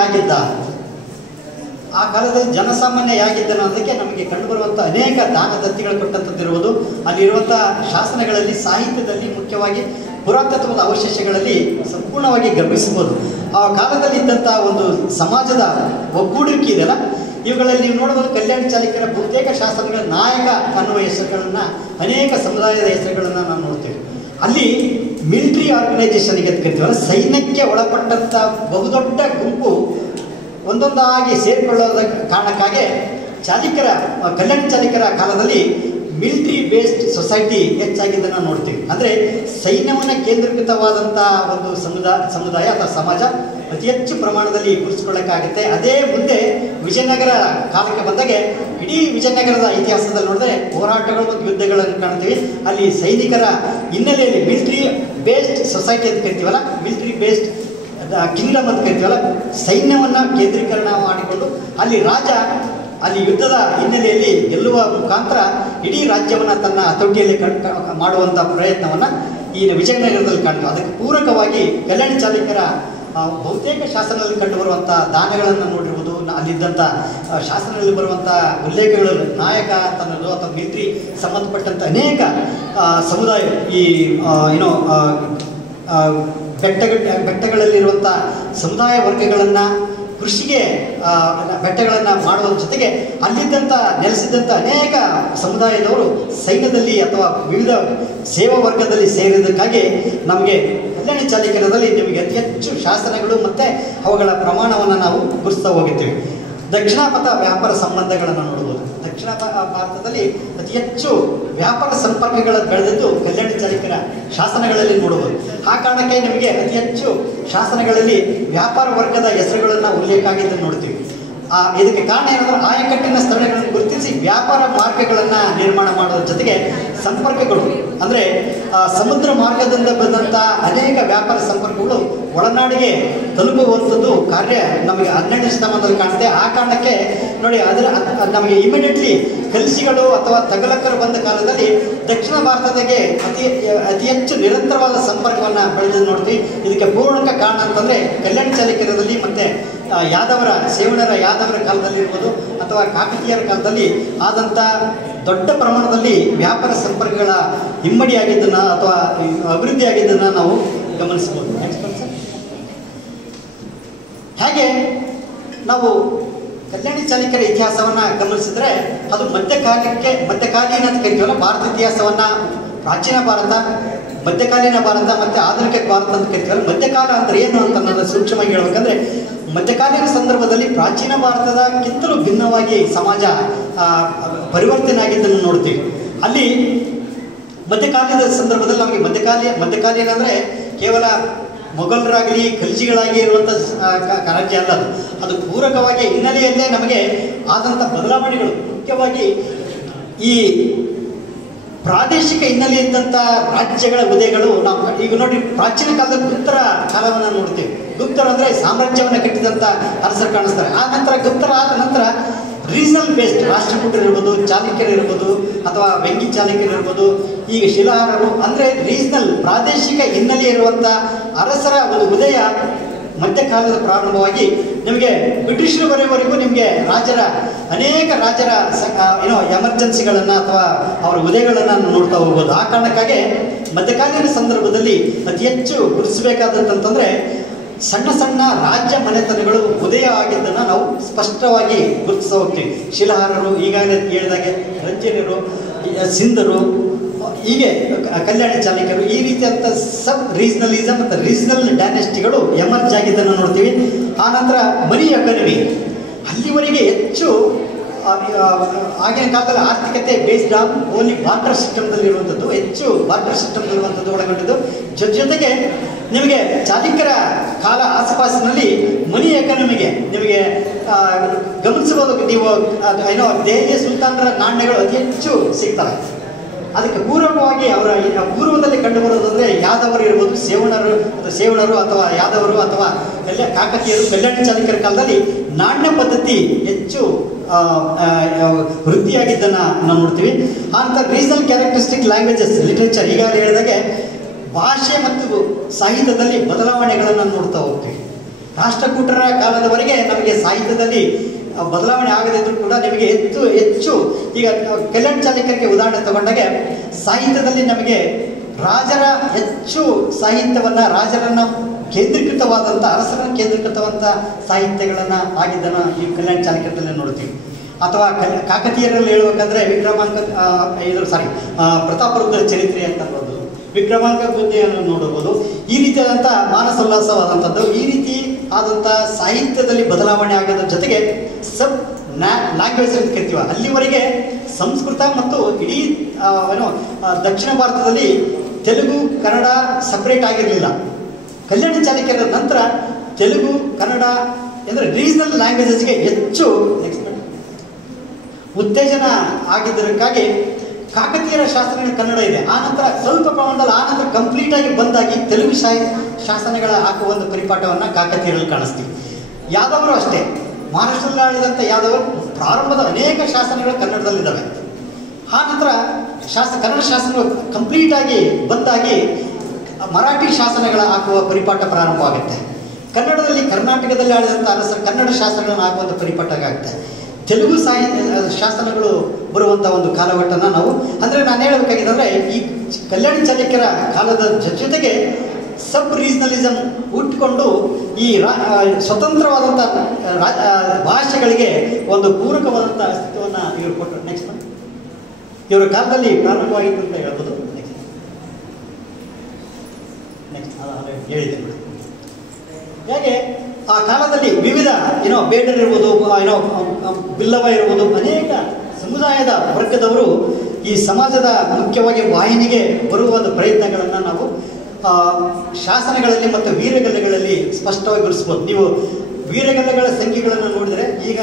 ಹೇಗಿದ್ದ ಅನ್ನೋದಕ್ಕೆ ನಮಗೆ ಕಂಡುಬರುವಂಥ ಅನೇಕ ದಾನ ದತ್ತಿಗಳು ಕೊಟ್ಟಂಥದ್ದಿರುವುದು. ಅಲ್ಲಿರುವಂಥ ಶಾಸನಗಳಲ್ಲಿ, ಸಾಹಿತ್ಯದಲ್ಲಿ, ಮುಖ್ಯವಾಗಿ ಪುರಾತತ್ವದ ಅವಶೇಷಗಳಲ್ಲಿ ಸಂಪೂರ್ಣವಾಗಿ ಗಮನಿಸಬಹುದು. ಆ ಕಾಲದಲ್ಲಿ ಇದ್ದಂಥ ಒಂದು ಸಮಾಜದ ಒಗ್ಗೂಡುವಿಕೆ ಇದೆಯಲ್ಲ, ಇವುಗಳಲ್ಲಿ ನೀವು ನೋಡಬಹುದು. ಕಲ್ಯಾಣಿ ಚಾಲುಕ್ಯರ ಬಹುತೇಕ ಶಾಸನಗಳ ನಾಯಕ ಅನ್ನುವ ಹೆಸರುಗಳನ್ನು, ಅನೇಕ ಸಮುದಾಯದ ಹೆಸರುಗಳನ್ನು ನಾವು ನೋಡ್ತೇವೆ. ಅಲ್ಲಿ ಮಿಲಿಟರಿ ಆರ್ಗನೈಸೇಷನ್ಗೆ ಕರಿತೀವಲ್ಲ, ಸೈನ್ಯಕ್ಕೆ ಒಳಪಟ್ಟಂಥ ಬಹುದೊಡ್ಡ ಗುಂಪು ಒಂದೊಂದಾಗಿ ಸೇರಿಕೊಳ್ಳೋದ ಕಾರಣಕ್ಕಾಗಿ ಕಲ್ಯಾಣಿ ಚಾಲುಕ್ಯರ ಕಾಲದಲ್ಲಿ ಮಿಲಿಟರಿ ಬೇಸ್ಡ್ ಸೊಸೈಟಿ ಹೆಚ್ಚಾಗಿದ್ದನ್ನು ನೋಡ್ತೀವಿ. ಅಂದರೆ ಸೈನ್ಯವನ್ನು ಕೇಂದ್ರೀಕೃತವಾದಂಥ ಒಂದು ಸಮುದಾಯ ಅಥವಾ ಸಮಾಜ ಅತಿ ಹೆಚ್ಚು ಪ್ರಮಾಣದಲ್ಲಿ ಗುರುತಿಸ್ಕೊಳ್ಳೋಕ್ಕಾಗುತ್ತೆ. ಅದೇ ಮುಂದೆ ವಿಜಯನಗರ ಕಾಲಕ್ಕೆ ಬಂದಾಗೆ ಇಡೀ ವಿಜಯನಗರದ ಇತಿಹಾಸದಲ್ಲಿ ನೋಡಿದ್ರೆ ಹೋರಾಟಗಳು ಮತ್ತು ಯುದ್ಧಗಳನ್ನು ಕಾಣ್ತೀವಿ. ಅಲ್ಲಿ ಸೈನಿಕರ ಹಿನ್ನೆಲೆಯಲ್ಲಿ ಮಿಲಿಟರಿ ಬೇಸ್ಡ್ ಸೊಸೈಟಿ ಅಂತ ಕರಿತೀವಲ್ಲ, ಮಿಲಿಟರಿ ಬೇಸ್ಡ್ ಕಿಂಗ್ಡಮ್ ಅಂತ ಕರಿತೀವಲ್ಲ, ಸೈನ್ಯವನ್ನು ಕೇಂದ್ರೀಕರಣ ಮಾಡಿಕೊಂಡು ಅಲ್ಲಿ ಯುದ್ಧದ ಹಿನ್ನೆಲೆಯಲ್ಲಿ ಗೆಲ್ಲುವ ಮುಖಾಂತರ ಇಡೀ ರಾಜ್ಯವನ್ನು ತನ್ನ ಹತೋಟಿಯಲ್ಲಿ ಮಾಡುವಂಥ ಪ್ರಯತ್ನವನ್ನು ಈ ವಿಜಯನಗರದಲ್ಲಿ ಕಾಣ್ತೀವಿ. ಅದಕ್ಕೆ ಪೂರಕವಾಗಿ ಕಲ್ಯಾಣಿ ಚಾಲುಕ್ಯರ ಬಹುತೇಕ ಶಾಸನಗಳಲ್ಲಿ ಕಂಡುಬರುವಂಥ ದಾನಗಳನ್ನು ನೋಡಿರ್ಬೋದು. ಅಲ್ಲಿದ್ದಂಥ ಶಾಸನಗಳಲ್ಲಿ ಬರುವಂಥ ಉಲ್ಲೇಖಗಳು ನಾಯಕ ಅನ್ನೋದು ಅಥವಾ ಮಿಲಿಟರಿ ಸಂಬಂಧಪಟ್ಟಂಥ ಅನೇಕ ಸಮುದಾಯ, ಈ ಬೆಟ್ಟಗಳಲ್ಲಿರುವಂಥ ಸಮುದಾಯ ವರ್ಗಗಳನ್ನು ಕೃಷಿಗೆ ಬೆಟ್ಟಗಳನ್ನು ಮಾಡುವ ಜೊತೆಗೆ ಅಲ್ಲಿದ್ದಂಥ ನೆಲೆಸಿದಂಥ ಅನೇಕ ಸಮುದಾಯದವರು ಸೈನ್ಯದಲ್ಲಿ ಅಥವಾ ವಿವಿಧ ಸೇವಾ ವರ್ಗದಲ್ಲಿ ಸೇರಿದ್ದಕ್ಕಾಗಿ ನಮಗೆ ಕಲ್ಯಾಣಿ ಚಾಲುಕ್ಯರಲ್ಲಿ ನಿಮಗೆ ಅತಿ ಹೆಚ್ಚು ಶಾಸನಗಳು ಮತ್ತು ಅವುಗಳ ಪ್ರಮಾಣವನ್ನು ನಾವು ಗುರುತಿಸ್ತಾ ಹೋಗಿರ್ತೀವಿ. ದಕ್ಷಿಣ ಪಥ ವ್ಯಾಪಾರ ಸಂಬಂಧಗಳನ್ನು ನೋಡ್ಬೋದು. ದಕ್ಷಿಣ ಭಾರತದಲ್ಲಿ ಅತಿ ಹೆಚ್ಚು ವ್ಯಾಪಾರ ಸಂಪರ್ಕಗಳ ಬೆಳೆದಿದ್ದು ಕಲ್ಯಾಣಿ ಚಾಲುಕ್ಯರ ಶಾಸನಗಳಲ್ಲಿ ನೋಡಬಹುದು. ಆ ಕಾರಣಕ್ಕೆ ನಿಮಗೆ ಅತಿ ಹೆಚ್ಚು ಶಾಸನಗಳಲ್ಲಿ ವ್ಯಾಪಾರ ವರ್ಗದ ಹೆಸರುಗಳನ್ನು ಉಲ್ಲೇಖ ಆಗಿದ್ದನ್ನು ನೋಡ್ತೀವಿ. ಇದಕ್ಕೆ ಕಾರಣ ಏನಂದ್ರೆ ಆಯಕಟ್ಟಿನ ಸ್ಥಳಗಳನ್ನು ಗುರುತಿಸಿ ವ್ಯಾಪಾರ ಮಾರ್ಗಗಳನ್ನು ನಿರ್ಮಾಣ ಮಾಡೋದ್ರ ಜೊತೆಗೆ ಸಂಪರ್ಕಗಳು ಅಂದರೆ ಸಮುದ್ರ ಮಾರ್ಗದಿಂದ ಬಂದಂಥ ಅನೇಕ ವ್ಯಾಪಾರ ಸಂಪರ್ಕಗಳು ಒಳನಾಡಿಗೆ ತಲುಪುವಂಥದ್ದು ಕಾರ್ಯ ನಮಗೆ 12ನೇ ಶತಮಾನದಲ್ಲಿ ಕಾಣುತ್ತೆ. ಆ ಕಾರಣಕ್ಕೆ ನೋಡಿ ನಮಗೆ ಇಮಿಡಿಯೇಟ್ಲಿ ಕಲಿಸಿಗಳು ಅಥವಾ ತಗಲಕರು ಬಂದ ಕಾಲದಲ್ಲಿ ದಕ್ಷಿಣ ಭಾರತದಾಗೆ ಅತಿ ಹೆಚ್ಚು ನಿರಂತರವಾದ ಸಂಪರ್ಕವನ್ನು ಬೆಳೆದು ನೋಡ್ತೀವಿ. ಇದಕ್ಕೆ ಪೂರ್ಣಕ ಕಾರಣ ಅಂತಂದರೆ ಕಲ್ಯಾಣಿ ಚಾಲುಕ್ಯರಲ್ಲಿ ಮತ್ತು ಯಾದವರ ಕಾಲದಲ್ಲಿ ಇರ್ಬೋದು ಅಥವಾ ಕಾಕತೀಯರ ಕಾಲದಲ್ಲಿ ಆದಂಥ ದೊಡ್ಡ ಪ್ರಮಾಣದಲ್ಲಿ ವ್ಯಾಪಾರ ಸಂಪರ್ಕಗಳ ಇಮ್ಮಡಿಯಾಗಿದ್ದನ್ನು ಅಥವಾ ಅಭಿವೃದ್ಧಿ ಆಗಿದ್ದನ್ನು ನಾವು ಗಮನಿಸ್ಬೋದು. ಹಾಗೆ ನಾವು ಕಲ್ಯಾಣಿ ಚಾಲುಕ್ಯರ ಇತಿಹಾಸವನ್ನು ಗಮನಿಸಿದ್ರೆ ಅದು ಮಧ್ಯಕಾಲೀನ ಅಂತ ಕರಿತೀವಲ್ಲ, ಭಾರತ ಇತಿಹಾಸವನ್ನು ಪ್ರಾಚೀನ ಭಾರತ, ಮಧ್ಯಕಾಲೀನ ಭಾರತ ಮತ್ತು ಆಧುನಿಕ ಭಾರತ ಅಂತ ಕರಿತೀವಲ್ಲ. ಮಧ್ಯಕಾಲ ಅಂದರೆ ಏನು ಅಂತ ನಾನು ಸೂಕ್ಷ್ಮವಾಗಿ ಹೇಳ್ಬೇಕಂದ್ರೆ, ಮಧ್ಯಕಾಲೀನ ಸಂದರ್ಭದಲ್ಲಿ ಪ್ರಾಚೀನ ಭಾರತದಕ್ಕಿಂತಲೂ ಭಿನ್ನವಾಗಿ ಸಮಾಜ ಪರಿವರ್ತನೆ ಆಗಿದ್ದನ್ನು ನೋಡ್ತೀವಿ. ಅಲ್ಲಿ ಮಧ್ಯಕಾಲೀನ ಸಂದರ್ಭದಲ್ಲಿ ನಮಗೆ ಮಧ್ಯಕಾಲೀನ ಅಂದರೆ ಕೇವಲ ಮೊಘಲರಾಗಲಿ ಖಲ್ಜಿಗಳಾಗಿ ಇರುವಂಥ ರಾಜ್ಯ ಅಲ್ಲ, ಅದು ಪೂರಕವಾಗಿ ಹಿನ್ನೆಲೆಯಲ್ಲೇ ನಮಗೆ ಆದಂಥ ಬದಲಾವಣೆಗಳು ಮುಖ್ಯವಾಗಿ ಈ ಪ್ರಾದೇಶಿಕ ಹಿನ್ನೆಲೆ ಇದ್ದಂಥ ರಾಜ್ಯಗಳ ಉದಯಗಳು ನಾವು ಈಗ ನೋಡಿ. ಪ್ರಾಚೀನ ಕಾಲದಲ್ಲಿ ಗುಪ್ತರ ಕಾಲವನ್ನು ನೋಡ್ತೀವಿ. ಗುಪ್ತರು ಅಂದರೆ ಸಾಮ್ರಾಜ್ಯವನ್ನು ಕಟ್ಟಿದಂಥ ಅರಸರು ಕಾಣಿಸ್ತಾರೆ. ಆ ನಂತರ ಗುಪ್ತರ ಆದ ನಂತರ ರೀಜನಲ್ ಬೇಸ್ಡ್ ರಾಷ್ಟ್ರಕೂಟರು ಇರ್ಬೋದು, ಚಾಲುಕ್ಯರು ಇರ್ಬೋದು ಅಥವಾ ವೆಂಗಿ ಚಾಲುಕ್ಯರು ಇರ್ಬೋದು, ಈಗ ಶಿಲಾಹಾರರು ಅಂದರೆ ರೀಜನಲ್ ಪ್ರಾದೇಶಿಕ ಹಿನ್ನೆಲೆ ಇರುವಂಥ ಅರಸರ ಒಂದು ಉದಯ ಮಧ್ಯಕಾಲದ ಪ್ರಾರಂಭವಾಗಿ ನಿಮಗೆ ಬ್ರಿಟಿಷರು ಬರೆಯವರೆಗೂ ನಿಮಗೆ ಅನೇಕ ರಾಜರ ಎಮರ್ಜೆನ್ಸಿಗಳನ್ನು ಅಥವಾ ಅವರ ಉದಯಗಳನ್ನು ನೋಡ್ತಾ ಹೋಗ್ಬೋದು. ಆ ಕಾರಣಕ್ಕಾಗಿ ಮಧ್ಯಕಾಲೀನ ಸಂದರ್ಭದಲ್ಲಿ ಅತಿ ಹೆಚ್ಚು ಗುರುತಿಸಬೇಕಾದಂತಂದರೆ ಸಣ್ಣ ಸಣ್ಣ ರಾಜ್ಯ ಮನೆತನಗಳು ಉದಯ ಆಗಿದ್ದನ್ನು ನಾವು ಸ್ಪಷ್ಟವಾಗಿ ಗುರುತಿಸ ಹೋಗ್ತೀವಿ. ಶಿಲಾಹಾರರು, ಈಗಾಗಲೇ ಹೇಳಿದಾಗೆ ರಂಜನರು, ಸಿಂಧರು, ಹೀಗೆ ಕಲ್ಯಾಣಿ ಚಾಲುಕ್ಯರು, ಈ ರೀತಿಯಾದಂಥ ಸಬ್ ರೀಜನಲಿಸಮ್ ಮತ್ತು ರೀಜನಲ್ ಡೈನೆಸ್ಟಿಗಳು ಎಮರ್ಜ್ ಆಗಿದ್ದನ್ನು ನೋಡ್ತೀವಿ. ಆನಂತರ ಮನಿ ಎಕಾನಮಿ, ಅಲ್ಲಿವರೆಗೆ ಹೆಚ್ಚು ಆಗಿನ ಕಾಲದಲ್ಲಿ ಆರ್ಥಿಕತೆ ಬೇಸ್ಡ್ ಆನ್ ಓನ್ಲಿ ಬಾರ್ಟರ್ ಸಿಸ್ಟಮ್ದಲ್ಲಿರುವಂಥದ್ದು, ಹೆಚ್ಚು ಬಾರ್ಟರ್ ಸಿಸ್ಟಮ್ದಲ್ಲಿರುವಂಥದ್ದು ಒಳಗೊಂಡಿದ್ದು. ಜೊತೆಗೆ ನಿಮಗೆ ಚಾಲುಕ್ಯರ ಕಾಲ ಆಸುಪಾಸಿನಲ್ಲಿ ಮನಿ ಎಕಾನಮಿಗೆ ನಿಮಗೆ ಗಮನಿಸಬಹುದು. ನೀವು ದೆಹಲಿಯ ಸುಲ್ತಾನರ ನಾಣ್ಯಗಳು ಅತಿ ಹೆಚ್ಚು ಸಿಗ್ತವೆ. ಅದಕ್ಕೆ ಪೂರ್ವಕವಾಗಿ ಅವರ ಪೂರ್ವದಲ್ಲಿ ಕಂಡುಬರೋದಂದರೆ ಯಾದವರು ಇರ್ಬೋದು, ಸೇವಣರು ಅಥವಾ ಯಾದವರು ಅಥವಾ ಕಾಕತೀಯರು. ಕಲ್ಯಾಣಿ ಚಾಲುಕ್ಯರ ಕಾಲದಲ್ಲಿ ನಾಣ್ಯ ಪದ್ಧತಿ ಹೆಚ್ಚು ವೃದ್ಧಿಯಾಗಿದ್ದನ್ನು ನಾವು ನೋಡ್ತೀವಿ. ಆನಂತರ ರೀಜನಲ್ ಕ್ಯಾರೆಕ್ಟರಿಸ್ಟಿಕ್ ಲ್ಯಾಂಗ್ವೇಜಸ್, ಲಿಟ್ರೇಚರ್, ಈಗಾಗಲೇ ಹೇಳಿದಾಗೆ ಭಾಷೆ ಮತ್ತು ಸಾಹಿತ್ಯದಲ್ಲಿ ಬದಲಾವಣೆಗಳನ್ನು ನೋಡ್ತಾ ಹೋಗ್ತೀವಿ. ರಾಷ್ಟ್ರಕೂಟರ ಕಾಲದವರೆಗೆ ನಮಗೆ ಸಾಹಿತ್ಯದಲ್ಲಿ ಬದಲಾವಣೆ ಆಗದಿದ್ದರೂ ಕೂಡ ನಿಮಗೆ ಹೆಚ್ಚು ಈಗ ಕಲ್ಯಾಣಿ ಚಾಲುಕ್ಯರಿಗೆ ಉದಾಹರಣೆ ತಗೊಂಡಾಗೆ ಸಾಹಿತ್ಯದಲ್ಲಿ ನಮಗೆ ರಾಜರ ಹೆಚ್ಚು ಸಾಹಿತ್ಯವನ್ನು, ರಾಜರನ್ನು ಕೇಂದ್ರೀಕೃತವಾದಂಥ, ಅರಸರನ್ನು ಕೇಂದ್ರೀಕೃತವಾದಂಥ ಸಾಹಿತ್ಯಗಳನ್ನು ಆಗಿದ್ದನ್ನು ಈ ಕಲ್ಯಾಣಿ ಚಾಲುಕ್ಯರಲ್ಲಿ ನೋಡ್ತೀವಿ. ಅಥವಾ ಕಾಕತೀಯರಲ್ಲಿ ಹೇಳ್ಬೇಕಂದ್ರೆ ಪ್ರತಾಪರುದ್ರರ ಚರಿತ್ರೆ ಅಂತ ನೋಡ್ಬೋದು, ವಿಕ್ರಮಾಂಕ ಬುದ್ಧಿಯನ್ನು ನೋಡಬಹುದು. ಈ ರೀತಿಯಾದಂಥ ಮಾನಸೋಲ್ಲಾಸವಾದಂಥದ್ದು, ಈ ರೀತಿ ಆದಂಥ ಸಾಹಿತ್ಯದಲ್ಲಿ ಬದಲಾವಣೆ ಆಗೋದ್ರ ಜೊತೆಗೆ ಸಬ್ ಲ್ಯಾಂಗ್ವೇಜ್ ಅಂತ ಕರಿತೀವಿ. ಅಲ್ಲಿವರೆಗೆ ಸಂಸ್ಕೃತ ಮತ್ತು ಇಡೀ ದಕ್ಷಿಣ ಭಾರತದಲ್ಲಿ ತೆಲುಗು ಕನ್ನಡ ಸಪ್ರೇಟ್ ಆಗಿರಲಿಲ್ಲ. ಕಲ್ಯಾಣಿ ಚಾಲುಕ್ಯರ ನಂತರ ತೆಲುಗು ಕನ್ನಡ ಅಂದರೆ ರೀಜನಲ್ ಲ್ಯಾಂಗ್ವೇಜಸ್ಗೆ ಹೆಚ್ಚು ಉತ್ತೇಜನ ಆಗಿದ್ದಕ್ಕಾಗಿ ಕಾಕತೀಯರ ಶಾಸನಗಳ ಕನ್ನಡ ಇದೆ. ಆನಂತರ ಸ್ವಲ್ಪ ಪ್ರಮಾಣದಲ್ಲಿ ಆನಂತರ ಕಂಪ್ಲೀಟಾಗಿ ಬಂದಾಗಿ ತೆಲುಗು ಶಾಸನಗಳ ಹಾಕುವ ಒಂದು ಪರಿಪಾಠವನ್ನು ಕಾಕತೀಯರಲ್ಲಿ ಕಾಣಿಸ್ತೀವಿ. ಯಾದವರು ಅಷ್ಟೇ, ಮಹಾರಾಷ್ಟ್ರದಲ್ಲಿ ಆಳಿದಂಥ ಯಾದವರು ಪ್ರಾರಂಭದ ಅನೇಕ ಶಾಸನಗಳು ಕನ್ನಡದಲ್ಲಿದ್ದಾವೆ. ಆನಂತರ ಕನ್ನಡ ಶಾಸನಗಳು ಕಂಪ್ಲೀಟಾಗಿ ಬಂದಾಗಿ ಮರಾಠಿ ಶಾಸನಗಳ ಹಾಕುವ ಪರಿಪಾಠ ಪ್ರಾರಂಭವಾಗುತ್ತೆ. ಕನ್ನಡದಲ್ಲಿ ಕರ್ನಾಟಕದಲ್ಲಿ ಆಳಿದಂಥ ಅರಸರು ಕನ್ನಡ ಶಾಸನಗಳನ್ನು ಹಾಕುವಂಥ ಪರಿಪಾಠ ಆಗುತ್ತೆ. ತೆಲುಗು ಶಾಸನಗಳು ಬರುವಂಥ ಒಂದು ಕಾಲಘಟ್ಟನ ನಾವು ಅಂದರೆ ನಾನು ಹೇಳಬೇಕಾಗಿದ್ದಂದರೆ ಈ ಕಲ್ಯಾಣಿ ಚಾಲುಕ್ಯರ ಕಾಲದ ಜೊತೆಗೆ ಸಬ್ ರೀಜನಲಿಸಮ್ ಹುಟ್ಟಿಕೊಂಡು ಈ ಸ್ವತಂತ್ರವಾದಂಥ ಭಾಷೆಗಳಿಗೆ ಒಂದು ಪೂರಕವಾದಂಥ ಅಸ್ತಿತ್ವವನ್ನು ಇವರು ಕೊಟ್ಟರು. ನೆಕ್ಸ್ಟ್ ಇವರ ಕಾಲದಲ್ಲಿ ಪ್ರಾರಂಭವಾಗಿತ್ತು ಅಂತ ಹೇಳ್ಬೋದು. ನೆಕ್ಸ್ಟ್ ಹೇಳಿದೆ ಹೇಗೆ ಆ ಕಾಲದಲ್ಲಿ ವಿವಿಧ ಬೇಡರ್ ಇರ್ಬೋದು, ಬಿಲ್ಲವ ಇರ್ಬೋದು, ಅನೇಕ ಸಮುದಾಯದ ವರ್ಗದವರು ಈ ಸಮಾಜದ ಮುಖ್ಯವಾಗಿ ವಾಹಿನಿಗೆ ಬರುವ ಪ್ರಯತ್ನಗಳನ್ನು ನಾವು ಶಾಸನಗಳಲ್ಲಿ ಮತ್ತು ವೀರಗಲ್ಲೆಗಳಲ್ಲಿ ಸ್ಪಷ್ಟವಾಗಿ ಗುರುತಿಸ್ಬೋದು. ನೀವು ವೀರಗಲ್ಲೆಗಳ ಸಂಖ್ಯೆಗಳನ್ನು ನೋಡಿದರೆ ಈಗ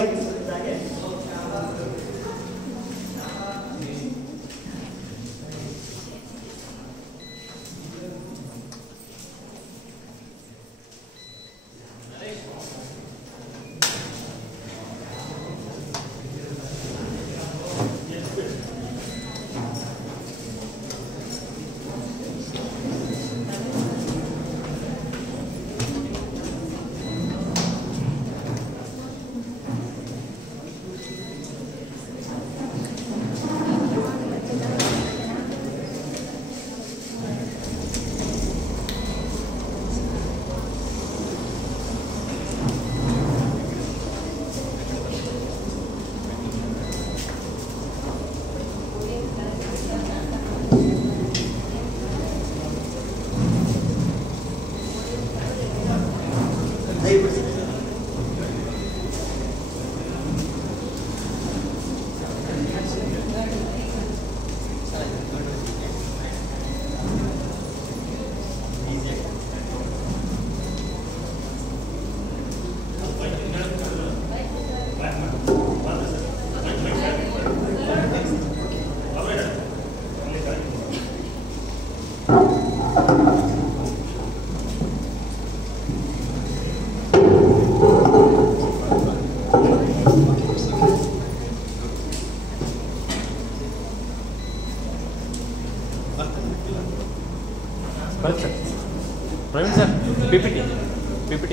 Praveen sir PPT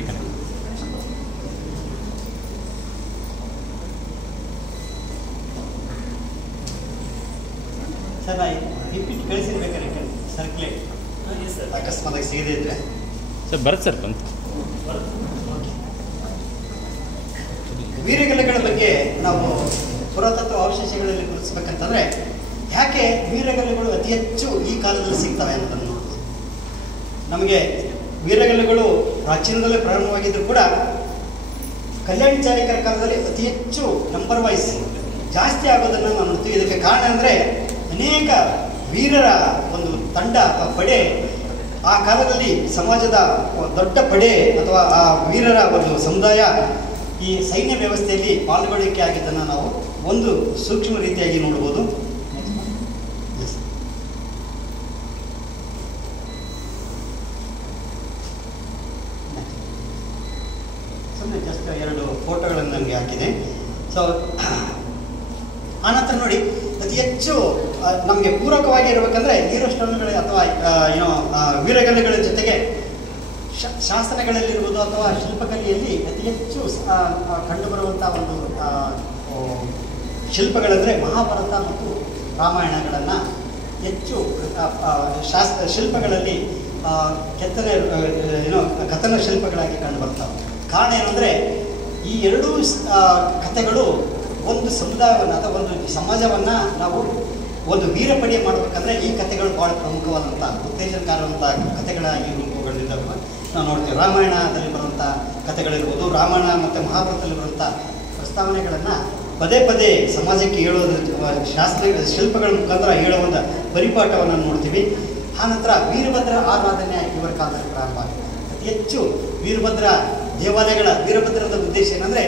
connect sir, ನಾ ಪಿಪಿಟಿ ಕಳಿಸಿರ್ಬೇಕಾದ್ರೆ ಸರ್ಕ್ಯುಲೇಟ್ ಅಕಸ್ಮಾತ್ ಸಿಗದೇ ಇದ್ರೆ ಸರ್ ಬರುತ್ತೆ ಸರ್ ಬಂತು. ವೀರಗಲ್ಲೆಗಳ ಬಗ್ಗೆ ನಾವು ಪುರಾತತ್ವ ಅವಶೇಷಗಳಲ್ಲಿ ಗುರುತಿಸ್ಬೇಕಂತಂದ್ರೆ ಯಾಕೆ ವೀರಗಲ್ಲೆಗಳು ಅತಿ ಹೆಚ್ಚು ಈ ಕಾಲದಲ್ಲಿ ಸಿಗ್ತವೆ ಅಂತಂದು ನಮಗೆ ವೀರಗಲ್ಲೆಗಳು ಪ್ರಾಚೀನದಲ್ಲೇ ಪ್ರಾರಂಭವಾಗಿದ್ದರೂ ಕೂಡ ಕಲ್ಯಾಣ ಚಾಲುಕ್ಯರ ಕಾಲದಲ್ಲಿ ಅತಿ ಹೆಚ್ಚು ನಂಬರ್ ವೈಸ್ ಜಾಸ್ತಿ ಆಗೋದನ್ನು ನಾವು ನೋಡ್ತೀವಿ. ಇದಕ್ಕೆ ಕಾರಣ ಅಂದರೆ ಅನೇಕ ವೀರರ ಒಂದು ತಂಡ ಅಥವಾ ಪಡೆ ಆ ಕಾಲದಲ್ಲಿ ಸಮಾಜದ ದೊಡ್ಡ ಪಡೆ ಅಥವಾ ಆ ವೀರರ ಒಂದು ಸಮುದಾಯ ಈ ಸೈನ್ಯ ವ್ಯವಸ್ಥೆಯಲ್ಲಿ ಪಾಲ್ಗೊಳ್ಳಿಕೆ ಆಗಿದ್ದನ್ನು ನಾವು ಒಂದು ಸೂಕ್ಷ್ಮ ರೀತಿಯಾಗಿ ನೋಡ್ಬೋದು. ಸುಮ್ಮನೆ ಜಸ್ಟ್ ಎರಡು ಫೋಟೋಗಳನ್ನು ನನಗೆ ಹಾಕಿದೆ. ಸೊ ಆನಂತರ ನೋಡಿ ಅತಿ ಹೆಚ್ಚು ನಮಗೆ ಪೂರಕವಾಗಿ ಇರಬೇಕಂದ್ರೆ ಹೀರೋ ಸ್ಟೋನ್ಗಳು ಅಥವಾ ವೀರಗಲ್ಲೆಗಳ ಜೊತೆಗೆ ಶಾಸನಗಳಲ್ಲಿರ್ಬೋದು ಅಥವಾ ಶಿಲ್ಪಕಲೆಯಲ್ಲಿ ಅತಿ ಹೆಚ್ಚು ಕಂಡುಬರುವಂಥ ಒಂದು ಶಿಲ್ಪಗಳೆಂದರೆ ಮಹಾಭಾರತ ಮತ್ತು ರಾಮಾಯಣಗಳನ್ನು ಹೆಚ್ಚು ಶಿಲ್ಪಗಳಲ್ಲಿ ಕಥನ ಶಿಲ್ಪಗಳಾಗಿ ಕಂಡುಬರ್ತಾವೆ. ಕಾರಣ ಏನಂದರೆ ಈ ಎರಡೂ ಕಥೆಗಳು ಒಂದು ಸಮುದಾಯವನ್ನು ಅಥವಾ ಒಂದು ಸಮಾಜವನ್ನು ನಾವು ಒಂದು ವೀರಪಡೆ ಮಾಡಬೇಕಂದ್ರೆ ಈ ಕಥೆಗಳು ಭಾಳ ಪ್ರಮುಖವಾದಂಥ ಉತ್ತೇಜನಕಾರವಂಥ ಕಥೆಗಳಾಗಿ ರೂಪುಗೊಂಡಿದ್ದಾವೆ ನಾವು ನೋಡ್ತೀವಿ. ರಾಮಾಯಣದಲ್ಲಿ ಬರುವಂಥ ಕಥೆಗಳಿರ್ಬೋದು, ರಾಮಾಯಣ ಮತ್ತು ಮಹಾಭಾರತದಲ್ಲಿ ಬರುವಂಥ ಪ್ರಸ್ತಾವನೆಗಳನ್ನು ಪದೇ ಪದೇ ಸಮಾಜಕ್ಕೆ ಹೇಳೋದ್ರ ಶಿಲ್ಪಗಳ ಮುಖಾಂತರ ಹೇಳುವಂಥ ಪರಿಪಾಠವನ್ನು ನೋಡ್ತೀವಿ. ಆನಂತರ ವೀರಭದ್ರ ಆರಾಧನೆ ಇವರ ಕಾಲದಲ್ಲಿ ಪ್ರಾರಂಭ ಆಗಿದೆ. ಅತಿ ಹೆಚ್ಚು ವೀರಭದ್ರ ದೇವಾಲಯಗಳ ವೀರಭದ್ರದ ಉದ್ದೇಶ ಏನಂದರೆ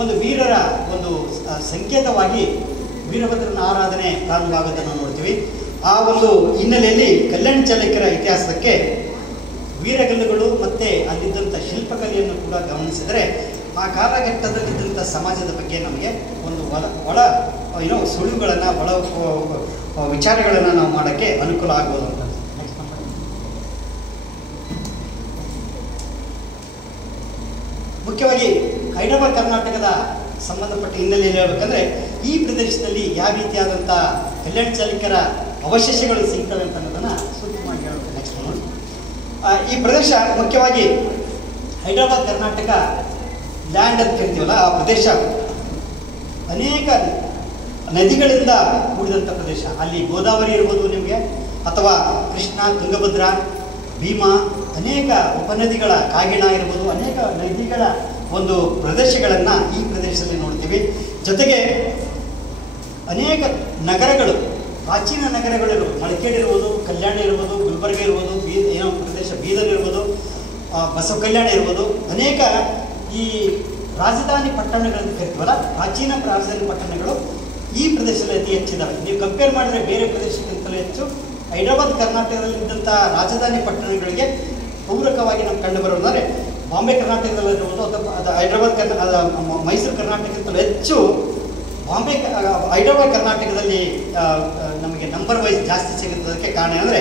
ಒಂದು ವೀರರ ಒಂದು ಸಂಕೇತವಾಗಿ ವೀರಭದ್ರನ ಆರಾಧನೆ ಪ್ರಾರಂಭ ಆಗೋದನ್ನು ನೋಡ್ತೀವಿ. ಆ ಒಂದು ಹಿನ್ನೆಲೆಯಲ್ಲಿ ಕಲ್ಯಾಣ ಚಾಲುಕ್ಯರ ಇತಿಹಾಸಕ್ಕೆ ವೀರಗಲ್ಲುಗಳು ಮತ್ತು ಅಲ್ಲಿದ್ದಂಥ ಶಿಲ್ಪಕಲೆಯನ್ನು ಕೂಡ ಗಮನಿಸಿದರೆ ಆ ಕಾಲಘಟ್ಟದಲ್ಲಿದ್ದಂಥ ಸಮಾಜದ ಬಗ್ಗೆ ನಮಗೆ ಒಂದು ಒಳ ಸುಳಿವುಗಳನ್ನು ಒಳ ವಿಚಾರಗಳನ್ನು ನಾವು ಮಾಡೋಕ್ಕೆ ಅನುಕೂಲ ಆಗ್ಬೋದು ಅಂತ. ಮುಖ್ಯವಾಗಿ ಹೈದರಾಬಾದ್ ಕರ್ನಾಟಕದ ಸಂಬಂಧಪಟ್ಟ ಹಿನ್ನೆಲೆಯಲ್ಲಿ ಹೇಳಬೇಕಂದ್ರೆ ಈ ಪ್ರದೇಶದಲ್ಲಿ ಯಾವ ರೀತಿಯಾದಂಥ ಕಲ್ಯಾಣ ಚಾಲುಕ್ಯರ ಅವಶೇಷಗಳು ಸಿಗ್ತವೆ ಅಂತ ಅನ್ನೋದನ್ನು ಸೂಕ್ಷ್ಮವಾಗಿ ಹೇಳಬೇಕು. ನೆಕ್ಸ್ಟ್ ನೋಡಿ, ಈ ಪ್ರದೇಶ ಮುಖ್ಯವಾಗಿ ಹೈದರಾಬಾದ್ ಕರ್ನಾಟಕ ಲ್ಯಾಂಡ್ ಅಂತ ಕರಿತೀವಲ್ಲ, ಆ ಪ್ರದೇಶ ಅನೇಕ ನದಿಗಳಿಂದ ಕೂಡಿದಂಥ ಪ್ರದೇಶ. ಅಲ್ಲಿ ಗೋದಾವರಿ ಇರ್ಬೋದು ನಿಮಗೆ, ಅಥವಾ ಕೃಷ್ಣ, ತುಂಗಭದ್ರಾ, ಭೀಮಾ, ಅನೇಕ ಉಪನದಿಗಳ ಕಾಗಿಣ ಇರ್ಬೋದು, ಅನೇಕ ನದಿಗಳ ಒಂದು ಪ್ರದೇಶಗಳನ್ನು ಈ ಪ್ರದೇಶದಲ್ಲಿ ನೋಡ್ತೀವಿ. ಜೊತೆಗೆ ಅನೇಕ ನಗರಗಳು, ಪ್ರಾಚೀನ ನಗರಗಳಿರ್ಬೋದು, ಮಳಕೇಡ್ ಇರ್ಬೋದು, ಕಲ್ಯಾಣ ಇರ್ಬೋದು, ಗುಲ್ಬರ್ಗ ಇರ್ಬೋದು, ಏನೋ ಪ್ರದೇಶ ಬೀದರ್ ಇರ್ಬೋದು, ಬಸವ ಕಲ್ಯಾಣ ಇರ್ಬೋದು, ಅನೇಕ ಈ ರಾಜಧಾನಿ ಪಟ್ಟಣಗಳನ್ನು ಕರಿತೀವಲ್ಲ, ಪ್ರಾಚೀನ ರಾಜಧಾನಿ ಪಟ್ಟಣಗಳು ಈ ಪ್ರದೇಶದಲ್ಲಿ ಅತಿ ಹೆಚ್ಚಿದ್ದಾವೆ. ನೀವು ಕಂಪೇರ್ ಮಾಡಿದ್ರೆ ಬೇರೆ ಪ್ರದೇಶಕ್ಕಿಂತಲೂ ಹೆಚ್ಚು ಹೈದರಾಬಾದ್ ಕರ್ನಾಟಕದಲ್ಲಿ ಇದ್ದಂಥ ರಾಜಧಾನಿ ಪಟ್ಟಣಗಳಿಗೆ ಪೂರಕವಾಗಿ ನಮ್ಗೆ ಕಂಡು ಬರೋದಂದರೆ ಬಾಂಬೆ ಕರ್ನಾಟಕದಲ್ಲಿರ್ಬೋದು, ಅಥವಾ ಹೈದರಾಬಾದ್ ಮೈಸೂರು ಕರ್ನಾಟಕಕ್ಕಿಂತಲೂ ಹೆಚ್ಚು ಹೈದರಾಬಾದ್ ಕರ್ನಾಟಕದಲ್ಲಿ ನಮಗೆ ನಂಬರ್ ವೈಸ್ ಜಾಸ್ತಿ ಸಿಗುತ್ತದಕ್ಕೆ ಕಾರಣ ಅಂದರೆ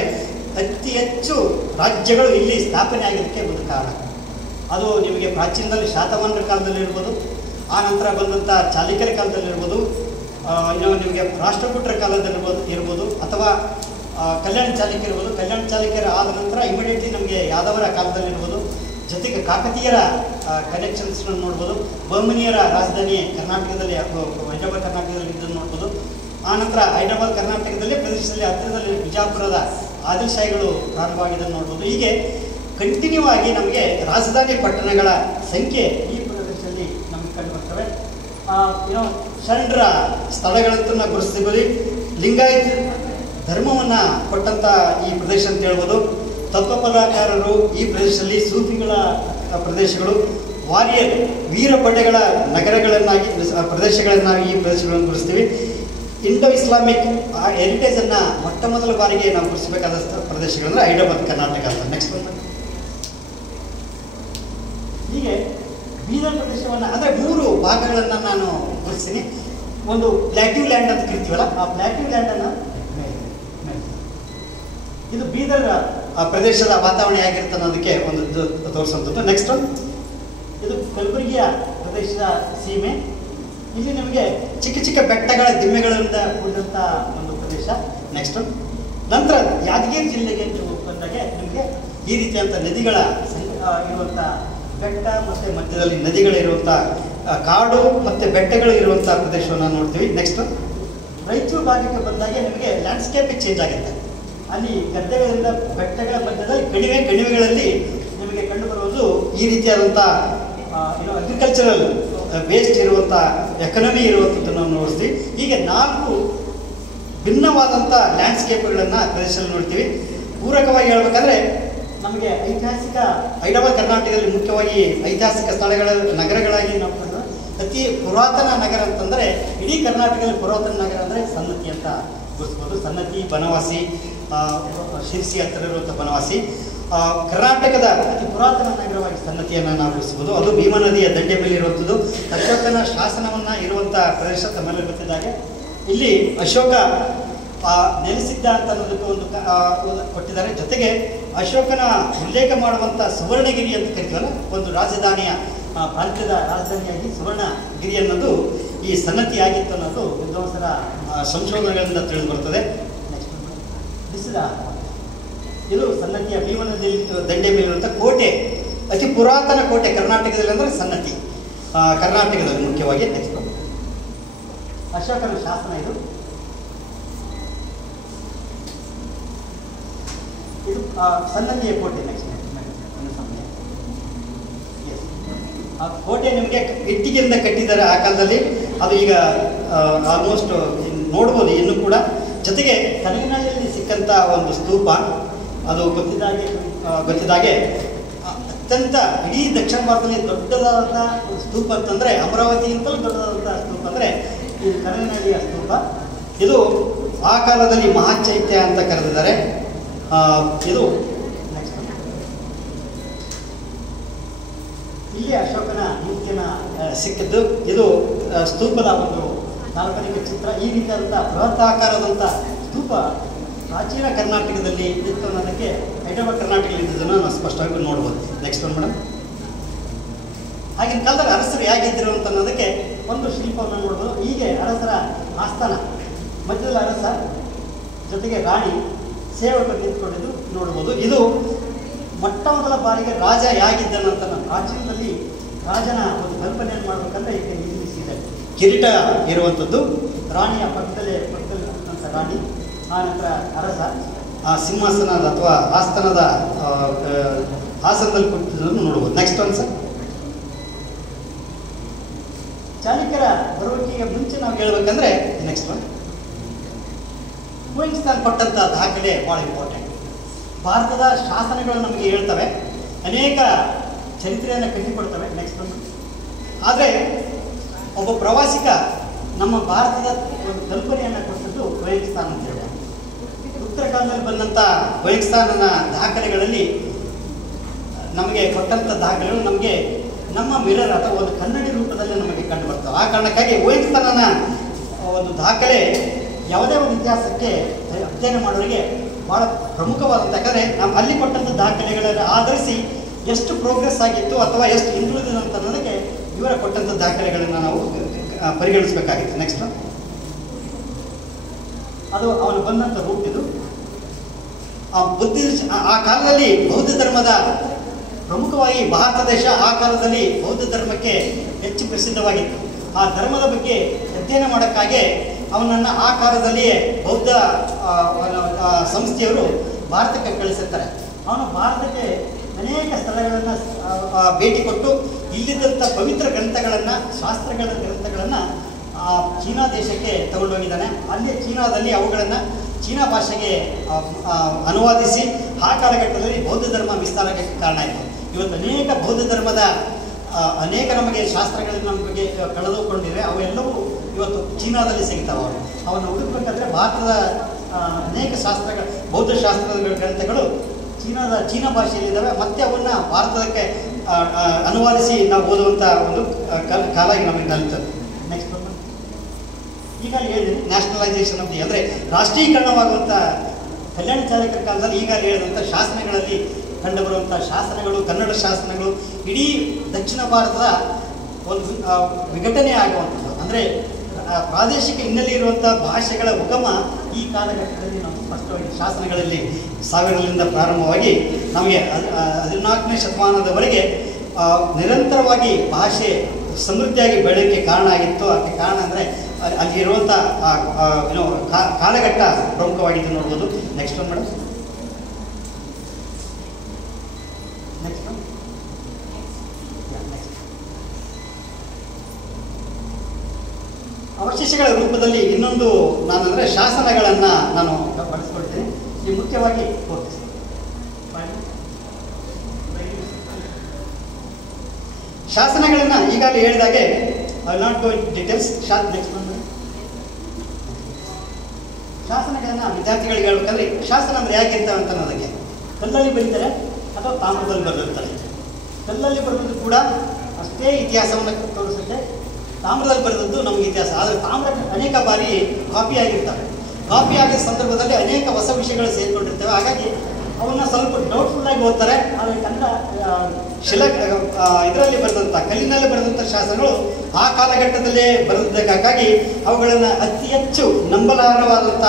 ಅತಿ ಹೆಚ್ಚು ರಾಜ್ಯಗಳು ಇಲ್ಲಿ ಸ್ಥಾಪನೆ ಆಗಿದ್ದಕ್ಕೆ ಒಂದು ಕಾರಣ. ಅದು ನಿಮಗೆ ಪ್ರಾಚೀನದಲ್ಲಿ ಶಾತವಾಹನರ ಕಾಲದಲ್ಲಿರ್ಬೋದು, ಆ ನಂತರ ಬಂದಂಥ ಚಾಲುಕ್ಯರ ಕಾಲದಲ್ಲಿರ್ಬೋದು, ನಿಮಗೆ ರಾಷ್ಟ್ರಕೂಟರ ಕಾಲದಲ್ಲಿರ್ಬೋದು, ಅಥವಾ ಕಲ್ಯಾಣ ಚಾಲುಕ್ಯರು ಇರ್ಬೋದು. ಕಲ್ಯಾಣ ಚಾಲುಕ್ಯರ ಆದ ನಂತರ ಇಮಿಡಿಯೇಟ್ಲಿ ನಮಗೆ ಯಾದವರ ಕಾಲದಲ್ಲಿರ್ಬೋದು. ಜೊತೆಗೆ ಕಾಕತೀಯರ ಕನೆಕ್ಷನ್ಸ್ನ ನೋಡ್ಬೋದು. ಬಹಮನಿಯರ ರಾಜಧಾನಿ ಕರ್ನಾಟಕದಲ್ಲಿ ಹೈದರಾಬಾದ್ ಕರ್ನಾಟಕದಲ್ಲಿ ಇದ್ದನ್ನು ನೋಡ್ಬೋದು. ಆನಂತರ ಹೈದರಾಬಾದ್ ಕರ್ನಾಟಕದಲ್ಲಿ ಪ್ರದೇಶದಲ್ಲಿ ಹತ್ತಿರದಲ್ಲಿ ಬಿಜಾಪುರದ ಆದಿಲ್ಶಾಹಿಗಳು ಪ್ರಾರಂಭವಾಗಿದ್ದನ್ನು ನೋಡ್ಬೋದು. ಹೀಗೆ ಕಂಟಿನ್ಯೂ ಆಗಿ ನಮಗೆ ರಾಜಧಾನಿ ಪಟ್ಟಣಗಳ ಸಂಖ್ಯೆ ಈ ಪ್ರದೇಶದಲ್ಲಿ ನಮಗೆ ಕಂಡು ಬರ್ತವೆ. ಶರಣರ ಸ್ಥಳಗಳಂತೂ ನಾವು ಗುರುತಿಸ್ತೀವಿ. ಲಿಂಗಾಯತ ಧರ್ಮವನ್ನು ಕೊಟ್ಟಂಥ ಈ ಪ್ರದೇಶ ಅಂತ ಹೇಳ್ಬೋದು. ತತ್ವಫಲಕಾರರು ಈ ಪ್ರದೇಶದಲ್ಲಿ, ಸೂಫಿಗಳ ಪ್ರದೇಶಗಳು, ವಾರಿಯರ್ ವೀರ ಪಡೆಗಳ ನಗರಗಳನ್ನಾಗಿ ಪ್ರದೇಶಗಳನ್ನಾಗಿ ಈ ಪ್ರದೇಶಗಳನ್ನು ಗುರುತಿಸ್ತೀವಿ. ಇಂಡೋ ಇಸ್ಲಾಮಿಕ್ ಹೆರಿಟೇಜನ್ನು ಮೊಟ್ಟ ಮೊದಲ ಬಾರಿಗೆ ನಾವು ಗುರುತಿಸಬೇಕಾದ ಪ್ರದೇಶಗಳಂದರೆ ಹೈದರಾಬಾದ್ ಕರ್ನಾಟಕ ಅಂತ. ನೆಕ್ಸ್ಟ್ ಒಂದು ಹೀಗೆ ಬೀದರ್ ಪ್ರದೇಶವನ್ನು ಅಂದರೆ 3 ಭಾಗಗಳನ್ನು ನಾನು ಗುರುತಿಸ್ತೀನಿ. ಒಂದು ಪ್ಲಾಟ್ಯೂ ಲ್ಯಾಂಡ್ ಅಂತ ಕರಿತೀವಲ್ಲ, ಆ ಪ್ಲಾಟ್ಯೂ ಲ್ಯಾಂಡನ್ನು ಇದು ಬೀದರ್ ಪ್ರದೇಶದ ವಾತಾವರಣ ಹೇಗಿರುತ್ತೆ ಅನ್ನೋದಕ್ಕೆ ಒಂದು ತೋರಿಸುವಂಥದ್ದು. ನೆಕ್ಸ್ಟ್ ಇದು ಕಲಬುರಗಿಯ ಪ್ರದೇಶದ ಸೀಮೆ. ಇಲ್ಲಿ ನಿಮಗೆ ಚಿಕ್ಕ ಚಿಕ್ಕ ಬೆಟ್ಟಗಳ ದಿಮ್ಮೆಗಳಿಂದ ಕೂಡಿದಂಥ ಒಂದು ಪ್ರದೇಶ. ನೆಕ್ಸ್ಟ್ ನಂತರ ಯಾದಗಿರಿ ಜಿಲ್ಲೆಗೆ ಬಂದಾಗೆ ನಿಮಗೆ ಈ ರೀತಿಯಂಥ ನದಿಗಳ ಇರುವಂಥ ಬೆಟ್ಟ ಮತ್ತು ಮಧ್ಯದಲ್ಲಿ ನದಿಗಳಿರುವಂಥ ಕಾಡು ಮತ್ತು ಬೆಟ್ಟಗಳು ಇರುವಂಥ ಪ್ರದೇಶವನ್ನು ನೋಡ್ತೀವಿ. ನೆಕ್ಸ್ಟ್ ರಾಯಚೂರು ಭಾಗಕ್ಕೆ ಬಂದಾಗೆ ನಿಮಗೆ ಲ್ಯಾಂಡ್ಸ್ಕೇಪೇ ಚೇಂಜ್ ಆಗುತ್ತೆ. ಅಲ್ಲಿ ಗದ್ದೆಗಳಿಂದ ಬೆಟ್ಟಗಳ ಮಧ್ಯದಲ್ಲಿ ಕಣಿವೆಗಳಲ್ಲಿ ನಿಮಗೆ ಕಂಡುಬರುವುದು ಈ ರೀತಿಯಾದಂಥ ಅಗ್ರಿಕಲ್ಚರಲ್ ಬೇಸ್ಡ್ ಇರುವಂಥ ಎಕನಮಿ ಇರುವಂಥದ್ದನ್ನು ನಾವು ನೋಡ್ತೀವಿ. ಹೀಗೆ 4 ಭಿನ್ನವಾದಂಥ ಲ್ಯಾಂಡ್ಸ್ಕೇಪ್ಗಳನ್ನು ಪ್ರದೇಶದಲ್ಲಿ ನೋಡ್ತೀವಿ. ಪೂರಕವಾಗಿ ಹೇಳ್ಬೇಕಂದ್ರೆ ನಮಗೆ ಐತಿಹಾಸಿಕ ಹೈದರಾಬಾದ್ ಕರ್ನಾಟಕದಲ್ಲಿ ಮುಖ್ಯವಾಗಿ ಐತಿಹಾಸಿಕ ಸ್ಥಳಗಳ ನಗರಗಳಾಗಿ ನಾವು ಕಂಡು ಅತಿ ಪುರಾತನ ನಗರ ಅಂತಂದರೆ ಇಡೀ ಕರ್ನಾಟಕದಲ್ಲಿ ಪುರಾತನ ನಗರ ಅಂದರೆ ಸನ್ನತಿ ಅಂತ ಗುರುತಿಸ್ಬೋದು. ಸನ್ನತಿ, ಬನವಾಸಿ, ಶಿರ್ಸಿ ಹತ್ತಿರ ಇರುವಂಥ ಬನವಾಸಿ ಕರ್ನಾಟಕದ ಅತಿ ಪುರಾತನ ನಗರವಾಗಿ ಸನ್ನತಿಯನ್ನು ನಾವು ಗುರುತಿಸ್ಬೋದು. ಅದು ಭೀಮಾ ನದಿಯ ದಂಡೆ ಮೇಲೆ ಇರುವಂಥದ್ದು. ಅಶೋಕನ ಶಾಸನವನ್ನು ಇರುವಂಥ ಪ್ರದೇಶ ತಮ್ಮೆಲ್ಲ ಗೊತ್ತಿದ್ದಾಗೆ ಇಲ್ಲಿ ಅಶೋಕ ನೆಲೆಸಿದ್ದ ಅಂತ ಅನ್ನೋದಕ್ಕೆ ಒಂದು ಕೊಟ್ಟಿದ್ದಾರೆ. ಜೊತೆಗೆ ಅಶೋಕನ ಉಲ್ಲೇಖ ಮಾಡುವಂಥ ಸುವರ್ಣಗಿರಿ ಅಂತ ಕರಿತೀವಲ್ಲ, ಒಂದು ರಾಜಧಾನಿಯ ಪ್ರಾಂತ್ಯದ ರಾಜಧಾನಿಯಾಗಿ ಸುವರ್ಣಗಿರಿ ಅನ್ನೋದು ಈ ಸನ್ನತಿ ಆಗಿತ್ತು ಅನ್ನೋದು ವಿದ್ವಾಂಸರ ಸಂಶೋಧನೆಗಳಿಂದ ತಿಳಿದು ಬರ್ತದೆ. ಇದು ಸನ್ನತಿಯ ಭೀಮಾ ನದಿ ದಂಡೆ ಮೇಲಿರುವಂಥ ಕೋಟೆ, ಅತಿ ಪುರಾತನ ಕೋಟೆ ಕರ್ನಾಟಕದಲ್ಲಿ ಅಂದರೆ ಸನ್ನತಿ, ಕರ್ನಾಟಕದಲ್ಲಿ ಮುಖ್ಯವಾಗಿ. ನೆಕ್ಸ್ಟ್ ಅಶೋಕನ ಶಾಸನ ಇದು ಸನ್ನತಿಯ ಕೋಟೆ. ನೆಕ್ಸ್ಟ್ ಆ ಕೋಟೆ ನಿಮಗೆ ಇಟ್ಟಿಗೆಯಿಂದ ಕಟ್ಟಿದ್ದಾರೆ ಆ ಕಾಲದಲ್ಲಿ. ಅದು ಈಗ ಆಲ್ಮೋಸ್ಟ್ ನೋಡ್ಬೋದು ಇನ್ನೂ ಕೂಡ. ಜೊತೆಗೆ ಕಲ್ಲಿನಹಳ್ಳಿಯಲ್ಲಿ ಸಿಕ್ಕಂಥ ಒಂದು ಸ್ತೂಪ, ಅದು ಗೊತ್ತಿದ್ದಾಗೆ ಅತ್ಯಂತ ಇಡೀ ದಕ್ಷಿಣ ಭಾರತದಲ್ಲಿ ದೊಡ್ಡದಾದಂಥ ಸ್ತೂಪ ಅಂತಂದರೆ ಅಮರಾವತಿಗಿಂತಲೂ ದೊಡ್ಡದಾದಂಥ ಸ್ತೂಪ ಅಂದರೆ ಈ ಕಲ್ಲಿನಹಳ್ಳಿಯ ಸ್ತೂಪ. ಇದು ಆ ಕಾಲದಲ್ಲಿ ಮಹಾಚೈತ್ಯ ಅಂತ ಕರೆದಿದ್ದಾರೆ. ಇದು ನೆಕ್ಸ್ಟ್ ಇಲ್ಲಿ ಅಶೋಕನ ಮೂರ್ತಿಯನ್ನು ಸಿಕ್ಕಿದ್ದು. ಇದು ಸ್ತೂಪದ ಒಂದು ಕಾಲ್ಪನಿಕ ಚಿತ್ರ. ಈ ರೀತಿಯಾದಂಥ ಬೃಹತ್ತಾಕಾರದಂಥ ಸ್ತೂಪ ಪ್ರಾಚೀನ ಕರ್ನಾಟಕದಲ್ಲಿ ಇತ್ತು ಅನ್ನೋದಕ್ಕೆ ಹೈದರಾಬಾದ್ ಕರ್ನಾಟಕದಲ್ಲಿ ಇದ್ದುದನ್ನು ನಾವು ಸ್ಪಷ್ಟವಾಗಿ ನೋಡ್ಬೋದು. ನೆಕ್ಸ್ಟ್ ಒಂದು ಮೇಡಮ್, ಆಗಿನ ಕಾಲದಲ್ಲಿ ಅರಸರು ಹೇಗಿದ್ದರು ಅಂತ ಅನ್ನೋದಕ್ಕೆ ಒಂದು ಶಿಲ್ಪವನ್ನು ನೋಡ್ಬೋದು. ಹೀಗೆ ಅರಸರ ಆಸ್ಥಾನ, ಮಧ್ಯದಲ್ಲಿ ಅರಸ, ಜೊತೆಗೆ ರಾಣಿ, ಸೇವಕರು ನಿಂತ್ಕೊಂಡಿದ್ದು ನೋಡ್ಬೋದು. ಇದು ಮೊಟ್ಟ ಮೊದಲ ಬಾರಿಗೆ ರಾಜ ಯಾಗಿದ್ದನಂತ ಪ್ರಾಚೀನದಲ್ಲಿ ರಾಜನ ಒಂದು ಕಲ್ಪನೆಯನ್ನು ಮಾಡಬೇಕಂದ್ರೆ ಈಗ ನಿಲ್ಲಿಸಿದೆ. ಕಿರೀಟ ಇರುವಂಥದ್ದು, ರಾಣಿಯ ಪಕ್ಕದಲ್ಲಿ ಕೂತಂಥ ರಾಣಿ, ಆ ನಂತರ ಅರಸ ಆ ಸಿಂಹಾಸನದ ಅಥವಾ ಆಸ್ಥಾನದ ಆಸನದಲ್ಲಿ ಕೂತಿದ್ದನ್ನು ನೋಡ್ಬೋದು. ನೆಕ್ಸ್ಟ್ ಒಂದು ಸರ್, ಚಾಲುಕ್ಯರ ಬರುವಿಕೆಗೆ ಮುಂಚೆ ನಾವು ಹೇಳ್ಬೇಕಂದ್ರೆ ನೆಕ್ಸ್ಟ್ ಒನ್, ಕುಯಿಂಗ್ ಸ್ಥಾನ ಕೊಟ್ಟಂಥ ದಾಖಲೆ ಭಾಳ ಇಂಪಾರ್ಟೆಂಟ್. ಭಾರತದ ಶಾಸನಗಳು ನಮಗೆ ಹೇಳ್ತವೆ, ಅನೇಕ ಚರಿತ್ರೆಯನ್ನು ಕಟ್ಟಿಕೊಡ್ತವೆ. ನೆಕ್ಸ್ಟ್ ಒಂದು, ಆದರೆ ಒಬ್ಬ ಪ್ರವಾಸಿಗ ನಮ್ಮ ಭಾರತದ ಒಂದು ಕಲ್ಪನೆಯನ್ನು ಕೊಟ್ಟದ್ದು ಕುಯಿಂಗ್ ಸ್ಥಾನ ಅಂತ ಹೇಳಿ. ಉತ್ತರ ಕಾಲದಲ್ಲಿ ಬಂದಂಥ ಕುಯಿಂಗ್ ಸ್ಥಾನನ ದಾಖಲೆಗಳಲ್ಲಿ ನಮಗೆ ಕೊಟ್ಟಂಥ ದಾಖಲೆಗಳು ನಮಗೆ ನಮ್ಮ ಮಿರರ್ ಅಥವಾ ಒಂದು ಕನ್ನಡಿ ರೂಪದಲ್ಲಿ ನಮಗೆ ಕಂಡು ಬರ್ತವೆ. ಆ ಕಾರಣಕ್ಕಾಗಿ ಕುಯಿಂಗ್ ಸ್ಥಾನನ ಒಂದು ದಾಖಲೆ ಯಾವುದೇ ಒಂದು ಇತಿಹಾಸಕ್ಕೆ ಅಧ್ಯಯನ ಮಾಡೋರಿಗೆ ಭಾಳ ಪ್ರಮುಖವಾದಂಥ, ಯಾಕಂದರೆ ನಾವು ಅಲ್ಲಿ ಕೊಟ್ಟಂಥ ದಾಖಲೆಗಳನ್ನು ಆಧರಿಸಿ ಎಷ್ಟು ಪ್ರೋಗ್ರೆಸ್ ಆಗಿತ್ತು ಅಥವಾ ಎಷ್ಟು ಹಿಂದುಳಿದಿದೆ ಅಂತ ಅನ್ನೋದಕ್ಕೆ ಇವರ ಕೊಟ್ಟಂಥ ದಾಖಲೆಗಳನ್ನು ನಾವು ಪರಿಗಣಿಸಬೇಕಾಗಿತ್ತು. ನೆಕ್ಸ್ಟ್, ಅದು ಅವನು ಬಂದಂಥ ರೂಟ್ ಇದು. ಆ ಕಾಲದಲ್ಲಿ ಬೌದ್ಧ ಧರ್ಮದ ಪ್ರಮುಖವಾಗಿ ಭಾರತ ದೇಶ ಆ ಕಾಲದಲ್ಲಿ ಬೌದ್ಧ ಧರ್ಮಕ್ಕೆ ಹೆಚ್ಚು ಪ್ರಸಿದ್ಧವಾಗಿತ್ತು. ಆ ಧರ್ಮದ ಬಗ್ಗೆ ಅಧ್ಯಯನ ಮಾಡೋಕ್ಕಾಗಿ ಅವನನ್ನು ಆ ಕಾಲದಲ್ಲಿಯೇ ಬೌದ್ಧ ಸಂಸ್ಥೆಯವರು ಭಾರತಕ್ಕೆ ಕಳಿಸಿರ್ತಾರೆ. ಅವನು ಭಾರತಕ್ಕೆ ಅನೇಕ ಸ್ಥಳಗಳನ್ನು ಭೇಟಿ ಕೊಟ್ಟು ಇಲ್ಲಿದ್ದಂಥ ಪವಿತ್ರ ಗ್ರಂಥಗಳನ್ನು, ಶಾಸ್ತ್ರಗಳ ಗ್ರಂಥಗಳನ್ನು ಚೀನಾ ದೇಶಕ್ಕೆ ತಗೊಂಡೋಗಿದ್ದಾನೆ. ಅಲ್ಲಿ ಚೀನಾದಲ್ಲಿ ಅವುಗಳನ್ನು ಚೀನಾ ಭಾಷೆಗೆ ಅನುವಾದಿಸಿ ಆ ಕಾಲಘಟ್ಟದಲ್ಲಿ ಬೌದ್ಧ ಧರ್ಮ ವಿಸ್ತಾರಕ್ಕೆ ಕಾರಣ ಆಯಿತು. ಇವತ್ತು ಅನೇಕ ಬೌದ್ಧ ಧರ್ಮದ ಅನೇಕ ನಮಗೆ ಶಾಸ್ತ್ರಗಳನ್ನು ನಮ್ಮ ಬಗ್ಗೆ ಕಳೆದುಕೊಂಡಿವೆ, ಅವೆಲ್ಲವೂ ಇವತ್ತು ಚೀನಾದಲ್ಲಿ ಸಿಗ್ತಾವೆ. ಅವನ್ನು ಹುಡುಕಬೇಕಾದ್ರೆ ಭಾರತದ ಅನೇಕ ಶಾಸ್ತ್ರಗಳು, ಬೌದ್ಧ ಶಾಸ್ತ್ರದ ಗ್ರಂಥಗಳು ಚೀನಾ ಭಾಷೆಯಲ್ಲಿದ್ದಾವೆ. ಮತ್ತೆ ಅವನ್ನು ಭಾರತಕ್ಕೆ ಅನುವಾದಿಸಿ ನಾವು ಓದುವಂಥ ಒಂದು ಕಾಲ ನಮಗೆ ನಲ್ತದೆ. ನೆಕ್ಸ್ಟ್ ಈಗ ಹೇಳಿದ್ದೀನಿ ನ್ಯಾಷನಲೈಸೇಷನ್ ಆಫ್ ದಿ, ಅಂದರೆ ರಾಷ್ಟ್ರೀಕರಣವಾಗುವಂಥ ಕಲ್ಯಾಣ ಚಾಲುಕ್ಯರ ಕಾಲದಲ್ಲಿ ಈಗ ಹೇಳಿದಂಥ ಶಾಸನಗಳಲ್ಲಿ ಕಂಡುಬರುವಂಥ ಶಾಸನಗಳು, ಕನ್ನಡ ಶಾಸನಗಳು ಇಡೀ ದಕ್ಷಿಣ ಭಾರತದ ಒಂದು ವಿಘಟನೆ ಆಗುವಂಥದ್ದು. ಅಂದರೆ ಪ್ರಾದೇಶಿಕ ಹಿನ್ನೆಲೆ ಇರುವಂಥ ಭಾಷೆಗಳ ಉಗಮ ಈ ಕಾಲಘಟ್ಟದಲ್ಲಿ ನಾವು ಸ್ಪಷ್ಟವಾಗಿ ಶಾಸನಗಳಲ್ಲಿ 1000ರಿಂದ ಪ್ರಾರಂಭವಾಗಿ ನಮಗೆ 14ನೇ ಶತಮಾನದವರೆಗೆ ನಿರಂತರವಾಗಿ ಭಾಷೆ ಸಮೃದ್ಧಿಯಾಗಿ ಬೆಳೆಯೋಕ್ಕೆ ಕಾರಣ ಆಗಿತ್ತು. ಅದಕ್ಕೆ ಕಾರಣ ಅಂದರೆ ಅಲ್ಲಿರುವಂಥ ಕಾಲಘಟ್ಟ ಪ್ರಮುಖವಾಗಿದ್ದು ನೋಡ್ಬೋದು. Next one madam, next one, ಅವಶೇಷಗಳ ರೂಪದಲ್ಲಿ ಇನ್ನೊಂದು ನಾನಂದರೆ ಶಾಸನಗಳನ್ನು ನಾನು ಬಳಸ್ಕೊಳ್ತೀನಿ. ಈ ಮುಖ್ಯವಾಗಿ ಶಾಸನಗಳನ್ನು ಈಗಾಗಲೇ ಹೇಳಿದಾಗೆ I not go in details. Next ಶಾಸನಗಳನ್ನು ವಿದ್ಯಾರ್ಥಿಗಳಿಗೆ ಹೇಳ್ಬೇಕಂದ್ರೆ ಶಾಸನ ಅಂದರೆ ಹೇಗಿರ್ತವೆ ಅಂತ ಅನ್ನೋದಕ್ಕೆ ಕಲ್ಲಲ್ಲಿ ಬರೀತಾರೆ ಅಥವಾ ತಾಮ್ರದಲ್ಲಿ ಬರೆದಿರ್ತಾರೆ. ಕಲ್ಲಲ್ಲಿ ಬರೆದದ್ದು ಕೂಡ ಅಷ್ಟೇ ಇತಿಹಾಸವನ್ನು ತೋರಿಸುತ್ತೆ, ತಾಮ್ರದಲ್ಲಿ ಬರೆದದ್ದು ನಮಗೆ ಇತಿಹಾಸ. ಆದರೆ ತಾಮ್ರ ಅನೇಕ ಬಾರಿ ಕಾಪಿ ಆಗಿರ್ತವೆ. ಕಾಪಿ ಆಗಿದ್ದ ಸಂದರ್ಭದಲ್ಲಿ ಅನೇಕ ಹೊಸ ವಿಷಯಗಳು ಸೇರಿಕೊಂಡಿರ್ತವೆ. ಹಾಗಾಗಿ ಅವನ್ನ ಸ್ವಲ್ಪ ಡೌಟ್ಫುಲ್ಲಾಗಿ ಓದ್ತಾರೆ. ಆದರೆ ಕನ್ನಡ ಇದರಲ್ಲಿ ಬರೆದಂಥ, ಕಲ್ಲಿನಲ್ಲಿ ಬರೆದಂಥ ಶಾಸನಗಳು ಆ ಕಾಲಘಟ್ಟದಲ್ಲೇ ಬರೆದಕ್ಕಾಗಿ ಅವುಗಳನ್ನು ಅತಿ ಹೆಚ್ಚು ನಂಬಲಾರ್ಹವಾದಂಥ